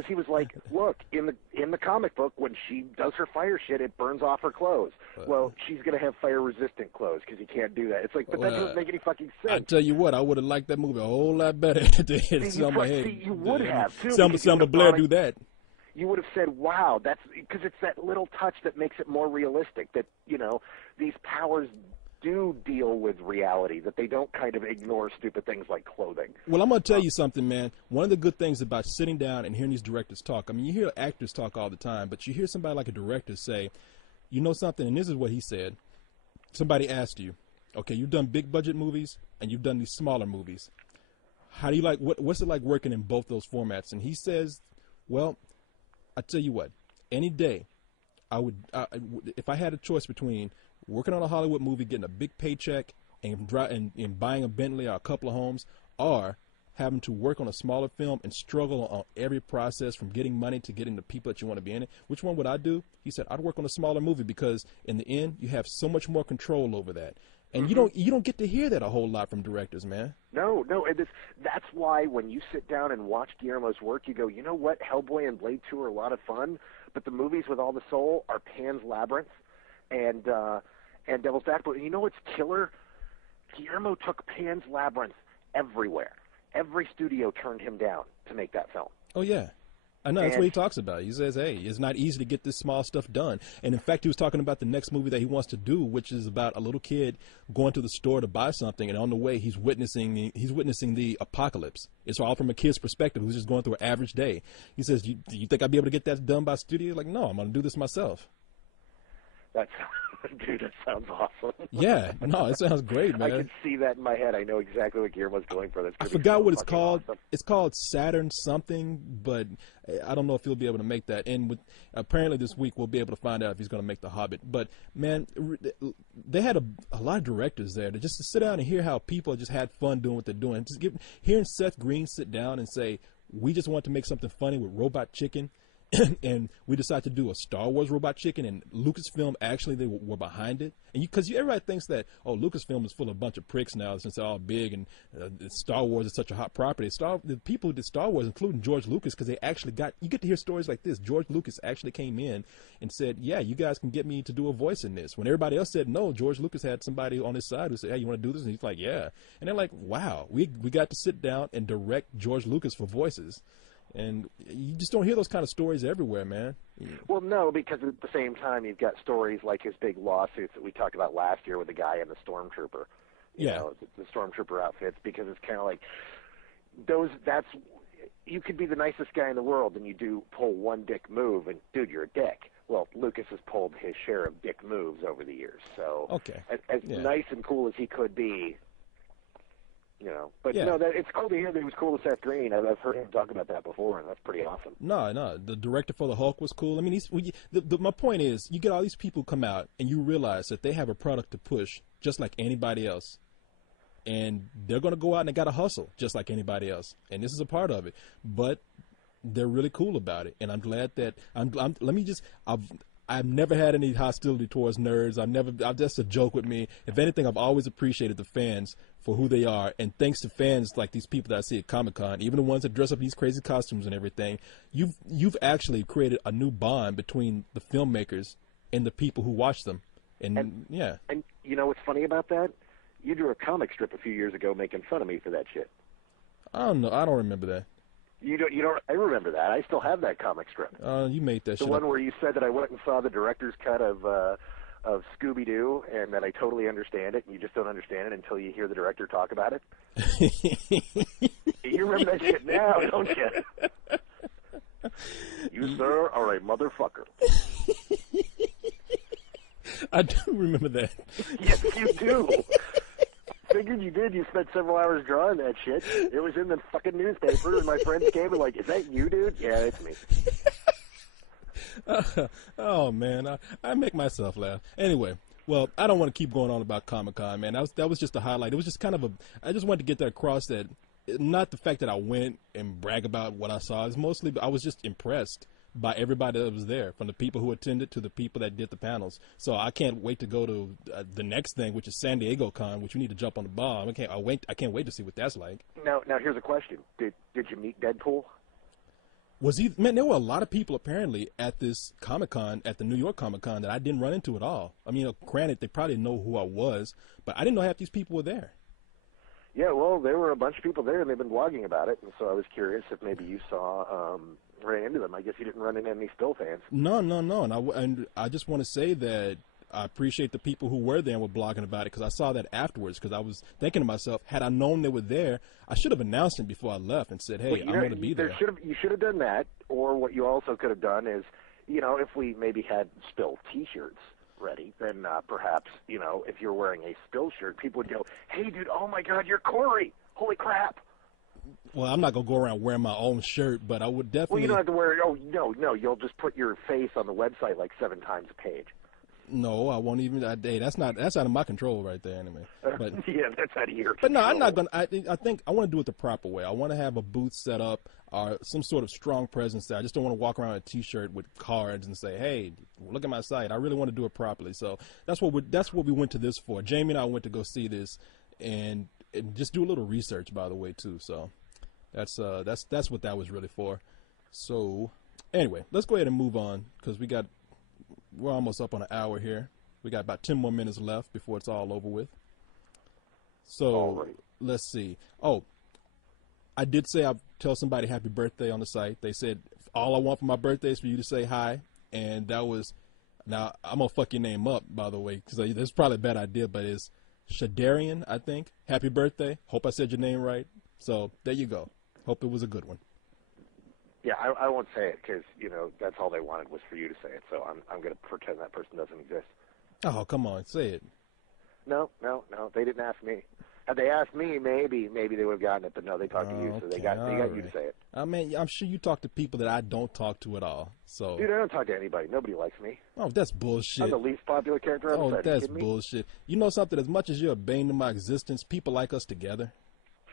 he was like, look, in the comic book, when she does her fire shit, it burns off her clothes. Well, she's going to have fire-resistant clothes because you can't do that. It's like, but that doesn't make any fucking sense. I tell you what, I would have liked that movie a whole lot better to hit Selma head. You would have, too. Selma Blair do that. You would have said, wow, that's because it's that little touch that makes it more realistic, that, these powers do deal with reality, that they don't kind of ignore stupid things like clothing. Well, I'm going to tell you something, man. One of the good things about sitting down and hearing these directors talk, I mean, you hear actors talk all the time, but you hear somebody like a director say, you know something, and this is what he said. Somebody asked you, okay, you've done big budget movies and you've done these smaller movies. how do you like, what's it like working in both those formats? And he says, well, I tell you what, any day if I had a choice between working on a Hollywood movie, getting a big paycheck, and buying a Bentley or a couple of homes, or having to work on a smaller film and struggle on every process from getting money to getting the people that you want to be in it, which one would I do? He said, I'd work on a smaller movie because in the end, you have so much more control over that. And you don't get to hear that a whole lot from directors, man. No, that's why when you sit down and watch Guillermo's work, you go, you know what, Hellboy and Blade 2 are a lot of fun, but the movies with all the soul are Pan's Labyrinth and Devil's Backbone. And you know what's killer? Guillermo took Pan's Labyrinth everywhere. Every studio turned him down to make that film. Oh, yeah. I know, that's what he talks about. He says, hey, it's not easy to get this small stuff done. And in fact, he was talking about the next movie that he wants to do, which is about a little kid going to the store to buy something, and on the way he's witnessing the apocalypse. It's all from a kid's perspective who's just going through an average day. He says, do you think I'd be able to get that done by studio? Like, no, I'm going to do this myself. Dude, that sounds awesome. Yeah, no, it sounds great, man. I can see that in my head. I know exactly what Guillermo's going for. I forgot what it's called. Awesome. It's called Saturn something, but I don't know if he'll be able to make that. And apparently this week we'll be able to find out if he's going to make The Hobbit. But, man, they had a lot of directors there just to sit down and hear how people just had fun doing what they're doing. Hearing Seth Green sit down and say, we just want to make something funny with Robot Chicken. And we decided to do a Star Wars Robot Chicken, and Lucasfilm actually they were behind it. And because everybody thinks that Lucasfilm is full of a bunch of pricks now since they're all big, and Star Wars is such a hot property. The people who did Star Wars, including George Lucas, because they actually you get to hear stories like this. George Lucas actually came in and said, "Yeah, you guys can get me to do a voice in this." When everybody else said no, George Lucas had somebody on his side who said, "Hey, you want to do this?" And he's like, "Yeah." And they're like, "Wow, we got to sit down and direct George Lucas for voices." And you just don't hear those kind of stories everywhere, man. Well, no, because at the same time, you've got stories like his big lawsuits that we talked about last year with the guy and the Stormtrooper. You know, the Stormtrooper outfits, because it's kind of like you could be the nicest guy in the world and you do pull one dick move, and, dude, you're a dick. Well, Lucas has pulled his share of dick moves over the years. So as nice and cool as he could be, you know, but no, it's cool to hear that he was cool to Seth Green. I've heard him talk about that before, and that's pretty awesome. No, the director for the Hulk was cool. I mean, my point is, you get all these people come out, and you realize that they have a product to push just like anybody else, and they're going to go out and they got to hustle just like anybody else, and this is a part of it. But they're really cool about it, and I'm glad that I've never had any hostility towards nerds. I've just a joke with me. If anything, I've always appreciated the fans for who they are. And thanks to fans like these people that I see at Comic-Con, even the ones that dress up these crazy costumes and everything, you've actually created a new bond between the filmmakers and the people who watch them. And you know what's funny about that? You drew a comic strip a few years ago making fun of me for that shit. I don't know. I don't remember that. You don't. I remember that. I still have that comic strip. You made that. The one where you said that I went and saw the director's cut of Scooby Doo, and that I totally understand it, and you just don't understand it until you hear the director talk about it. You remember that shit now, don't you? You, sir, are a motherfucker. I do remember that. Yes, you do. Figured you did. You spent several hours drawing that shit. It was in the fucking newspaper, and my friends came and like, "Is that you, dude?" Yeah, it's me. Oh man, I make myself laugh. Anyway, well, I don't want to keep going on about Comic-Con, man. That was just a highlight. It was just kind of I just wanted to get that across. That not the fact that I went and brag about what I saw. It's mostly I was just impressed by everybody that was there, from the people who attended to the people that did the panels. So I can't wait to go to the next thing, which is San Diego Con, which we need to jump on the ball. I can't wait to see what that's like. Now here's a question: Did you meet Deadpool? Man, there were a lot of people apparently at this Comic-Con, at the New York Comic-Con, that I didn't run into at all. I mean, granted, they probably know who I was, but I didn't know half these people were there. Yeah, well, there were a bunch of people there, and they've been blogging about it, and so I was curious if maybe you ran into them. I guess you didn't run into any Spill fans. No, and I just want to say that I appreciate the people who were there and were blogging about it, because I saw that afterwards, because I was thinking to myself, had I known they were there, I should have announced it before I left and said, hey, I'm going to be there. You should have done that, or what you also could have done is, if we maybe had Spill T-shirts ready, then perhaps, if you're wearing a Spill shirt, people would go, hey, dude, oh my God, you're Corey. Holy crap. Well, I'm not gonna go around wearing my own shirt, but I would definitely. Well, you don't have to wear. Oh no, you'll just put your face on the website like 7 times a page. No, I won't even. Hey, that's out of my control right there, anyway. But yeah, that's out of your. But no, I'm not gonna. I think I want to do it the proper way. I want to have a booth set up, or some sort of strong presence there. I just don't want to walk around in a T-shirt with cards and say, "Hey, look at my site." I really want to do it properly. So that's what we went to this for. Jamie and I went to go see this, and just do a little research, by the way, too. So that's what that was really for. So anyway, let's go ahead and move on because we're almost up on an hour here. We got about 10 more minutes left before it's all over with. So let's see. Oh, I did say I'll tell somebody happy birthday on the site. They said all I want for my birthday is for you to say hi, and that was. Now I'm gonna fuck your name up, by the way, because that's probably a bad idea, but it's Shadarian, I think. Happy birthday. Hope I said your name right. So there you go. Hope it was a good one. Yeah, I won't say it because, that's all they wanted was for you to say it. So I'm going to pretend that person doesn't exist. Oh, come on. Say it. No. They didn't ask me. Had they asked me, maybe they would have gotten it. But no, they talked to you, so they got you to say it. I mean, I'm sure you talk to people that I don't talk to at all. So. Dude, I don't talk to anybody. Nobody likes me. Oh, that's bullshit. I'm the least popular character on the site. Oh, that's bullshit. You know something? As much as you're a bane to my existence, people like us together.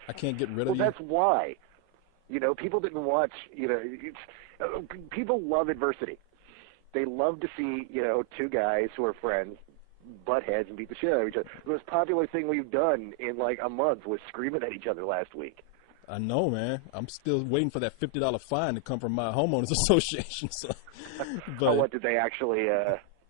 I can't get rid of you. Well, that's why. People didn't watch, people love adversity. They love to see, 2 guys who are friends butt heads and beat the shit out of each other. The most popular thing we've done in like a month was screaming at each other last week. I know, man. I'm still waiting for that $50 fine to come from my homeowners association. So, but, what did they actually,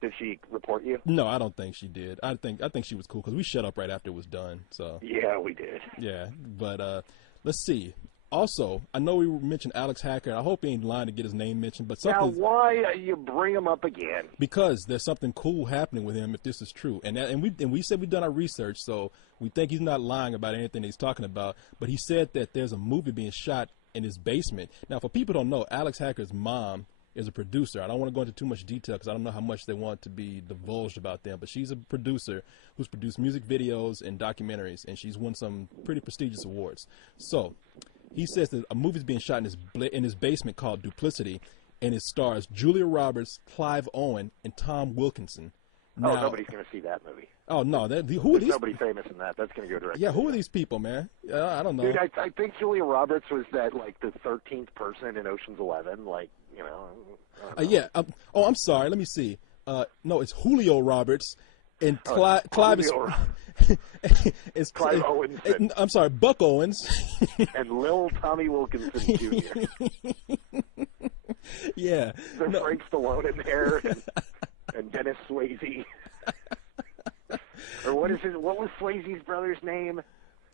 did she report you? No, I don't think she did. I think she was cool because we shut up right after it was done. So yeah, we did. Yeah, but let's see. Also, I know we mentioned Alex Hacker. I hope he ain't lying to get his name mentioned, but something. Now, why you bring him up again? Because there's something cool happening with him if this is true, and we said we've done our research, so we think he's not lying about anything he's talking about. But he said that there's a movie being shot in his basement. Now, for people who don't know, Alex Hacker's mom is a producer. I don't want to go into too much detail because I don't know how much they want to be divulged about them, but she's a producer who's produced music videos and documentaries, and she's won some pretty prestigious awards. So he says that a movie's being shot in his basement called Duplicity, and it stars Julia Roberts, Clive Owen, and Tom Wilkinson. Now, nobody's going to see that movie. Oh, no. Who are these? Nobody famous in that. That's going to go directly. Yeah, who are these people, man? I don't know. Dude, I think Julia Roberts was the 13th person in Ocean's 11. Yeah. I'm sorry. Let me see. No, it's Julio Roberts and Clive. It's Clive Owens. I'm sorry, Buck Owens. And Lil Tommy Wilkinson Jr. Yeah. There's Frank Stallone in there and Dennis Swayze. Or what was Swayze's brother's name?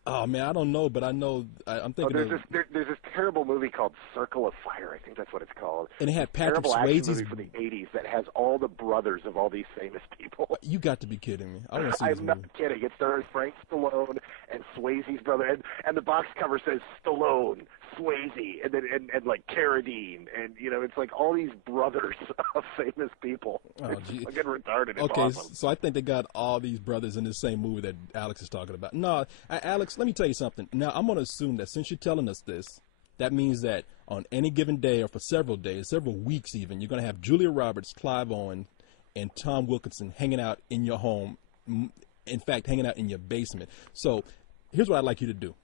Oh man, I don't know, but I know I'm thinking. There's this terrible movie called Circle of Fire. I think that's what it's called. And it had Patrick Swayze's Swayze's movie from the '80s that has all the brothers of all these famous people. You got to be kidding me! I want to see this I'm movie. not kidding. It stars Frank Stallone and Swayze's brother, and the box cover says Stallone, Swayze, and then and like Carradine, and it's like all these brothers of famous people. Oh, it's gee. fucking retarded. It's Okay, awesome. so I think they got all these brothers in the same movie that Alex is talking about. No, Alex, let me tell you something. Now, I'm going to assume that since you're telling us this, that means that on any given day or for several days, several weeks even, you're going to have Julia Roberts, Clive Owen, and Tom Wilkinson hanging out in your home. In fact, hanging out in your basement. So here's what I'd like you to do.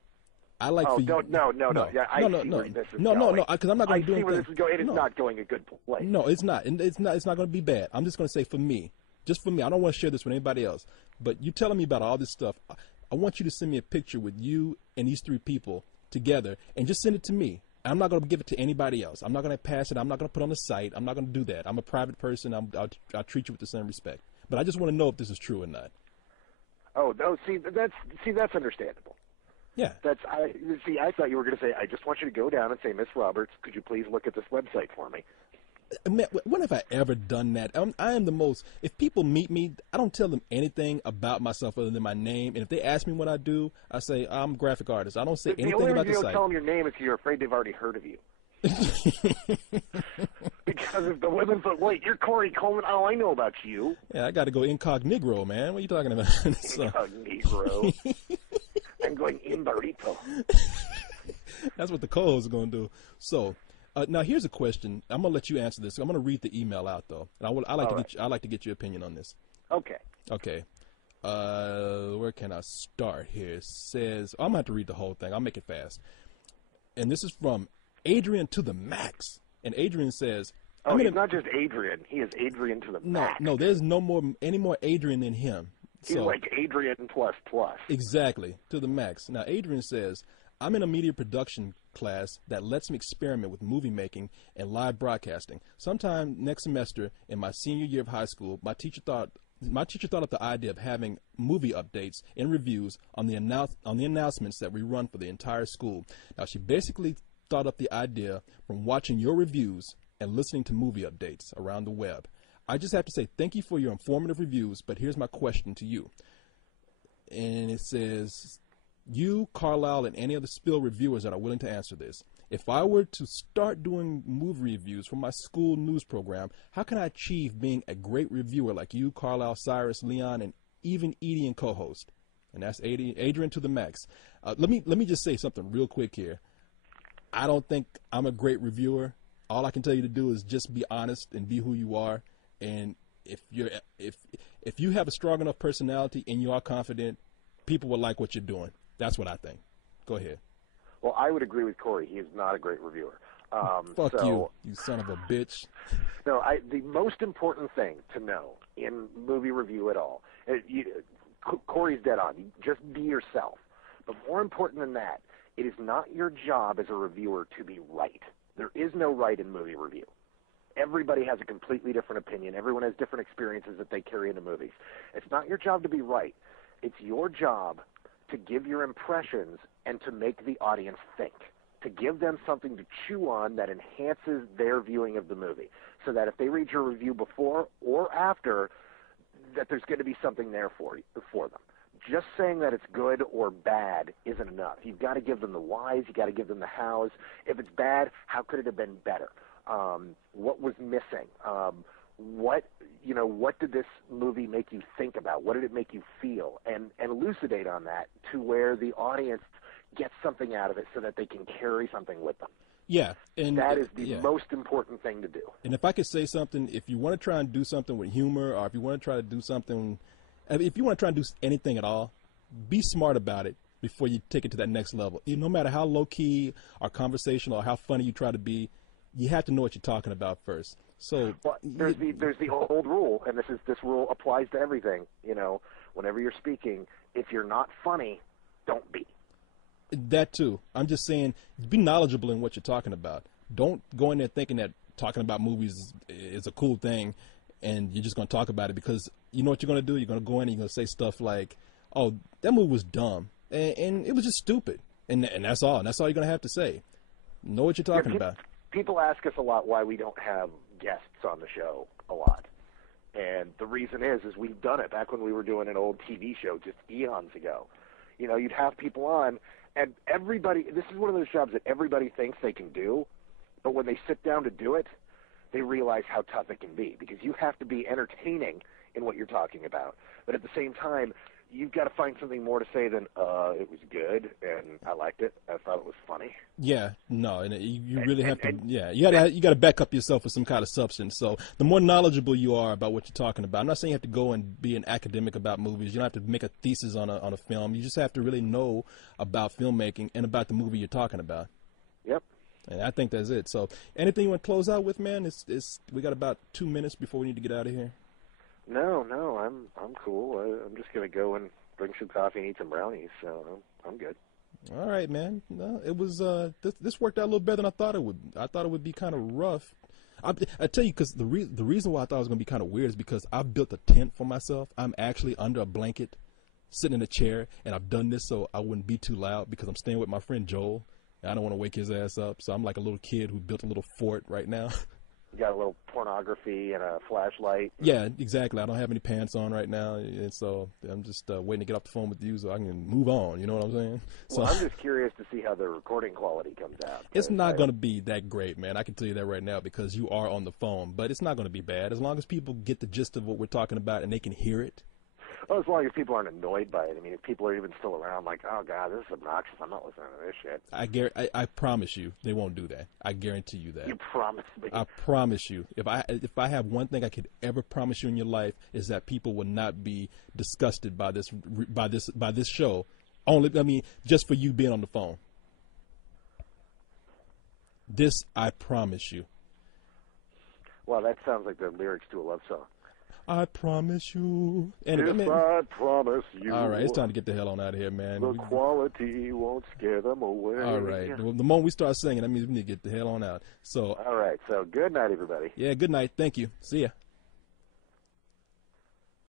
I like for you. No. Yeah, I see where this is going. No, because I'm not going to do anything. I see where this is going. It is not going a good place. No, it's not. And it's not going to be bad. I'm just going to say for me. Just for me. I don't want to share this with anybody else. But you telling me about all this stuff. I want you to send me a picture with you and these 3 people together and just send it to me. I'm not going to give it to anybody else. I'm not going to pass it. I'm not going to put it on the site. I'm not going to do that. I'm a private person. I'll treat you with the same respect. But I just want to know if this is true or not. Oh, no. See, that's understandable. Yeah. I thought you were going to say, I just want you to go down and say, Miss Roberts, could you please look at this website for me? Man, when have I ever done that? I am the most. If people meet me, I don't tell them anything about myself other than my name. And if they ask me what I do, I say I'm a graphic artist. I don't say anything about the site. You don't tell them your name if you're afraid they've already heard of you. Because if the women's like, wait, you're Corey Coleman. Oh, I know about you. Yeah, I got to go incognito, man. What are you talking about? Incognito. I'm going imbarito. That's what the co-host is going to do. So now here's a question. I'm going to let you answer this. I'm going to read the email out though, and I like to get your opinion on this. Okay. Okay. Where can I start here? It says I'm going to have to read the whole thing. I'll make it fast. And this is from Adrian to the max. And Adrian says, "Oh, he's not just Adrian. He is Adrian to the max." No, there's any more Adrian than him. He's like Adrian plus. Exactly, to the max. Now, Adrian says, I'm in a media production class that lets me experiment with movie making and live broadcasting. Sometime next semester in my senior year of high school, my teacher thought up the idea of having movie updates and reviews on the announcements that we run for the entire school. Now, she basically thought up the idea from watching your reviews and listening to movie updates around the web. I just have to say thank you for your informative reviews, but here's my question to you. And it says, you, Carlisle, and any other Spill reviewers that are willing to answer this. If I were to start doing movie reviews for my school news program, how can I achieve being a great reviewer like you, Carlisle, Cyrus, Leon, and even Edie and co-host? And that's Adrian to the max. Let me just say something real quick here. I don't think I'm a great reviewer. All I can tell you to do is just be honest and be who you are. And if you have a strong enough personality and you are confident, people will like what you're doing. That's what I think. Go ahead. Well, I would agree with Corey. He is not a great reviewer. Fuck you son of a bitch. No, the most important thing to know in movie review at all, Corey's dead on. Just be yourself. But more important than that, it is not your job as a reviewer to be right. There is no right in movie review. Everybody has a completely different opinion. Everyone has different experiences that they carry into movies. It's not your job to be right. It's your job to give your impressions and to make the audience think, to give them something to chew on that enhances their viewing of the movie, so that if they read your review before or after, that there's going to be something there for them. Just saying that it's good or bad isn't enough. You've got to give them the whys. You've got to give them the hows. If it's bad, how could it have been better? What was missing? What did this movie make you think about? What did it make you feel? And elucidate on that to where the audience gets something out of it so that they can carry something with them. Yeah. And that is the most important thing to do. And if I could say something, if you want to try and do something with humor, or if you want to try to do something, if you want to try and do anything at all, be smart about it before you take it to that next level. No matter how low-key or conversational or how funny you try to be, you have to know what you're talking about first. So there's the old rule, and this rule applies to everything. Whenever you're speaking, if you're not funny, don't be. That too. I'm just saying, be knowledgeable in what you're talking about. Don't go in there thinking that talking about movies is a cool thing, and you're just going to talk about it, because you know what you're going to do? You're going to go in and you're going to say stuff like, "Oh, that movie was dumb, and it was just stupid," and that's all. And that's all you're going to have to say. Know what you're talking about. People ask us a lot why we don't have guests on the show a lot. And the reason is we've done it back when we were doing an old TV show just eons ago. You'd have people on, and everybody, this is one of those jobs that everybody thinks they can do, but when they sit down to do it, they realize how tough it can be, because you have to be entertaining in what you're talking about. But at the same time, you've got to find something more to say than, it was good, and I liked it, I thought it was funny. Yeah, no, and you really have to, you got to back up yourself with some kind of substance. So the more knowledgeable you are about what you're talking about, I'm not saying you have to go and be an academic about movies. You don't have to make a thesis on a film. You just have to really know about filmmaking and about the movie you're talking about. Yep. And I think that's it. So anything you want to close out with, man? We got about 2 minutes before we need to get out of here. No, I'm cool. I'm just gonna go and drink some coffee and eat some brownies, so I'm good. All right, man. No, it was this worked out a little better than I thought it would. I thought it would be kind of rough. I tell you, because the reason why I thought it was gonna be kind of weird is because I built a tent for myself. I'm actually under a blanket, sitting in a chair, and I've done this so I wouldn't be too loud, because I'm staying with my friend Joel, and I don't want to wake his ass up. So I'm like a little kid who built a little fort right now. You got a little pornography and a flashlight. Yeah, exactly. I don't have any pants on right now, and so I'm just waiting to get off the phone with you so I can move on. You know what I'm saying? Well, I'm just curious to see how the recording quality comes out. It's not going to be that great, man. I can tell you that right now, because you are on the phone. But it's not going to be bad as long as people get the gist of what we're talking about and they can hear it. Well, as long as people aren't annoyed by it. I mean, if people are even still around, like, oh God, this is obnoxious. I'm not listening to this shit. I promise you, they won't do that. I guarantee you that. You promise me. I promise you. If I have one thing I could ever promise you in your life is that people will not be disgusted by this show. Just for you being on the phone. This I promise you. Well, that sounds like the lyrics to a love song. I promise you. Anyway, I promise you. All right, it's time to get the hell on out of here, man. The quality won't scare them away. All right. The moment we start singing, that means we need to get the hell on out. So. All right. So good night, everybody. Yeah, good night. Thank you. See ya.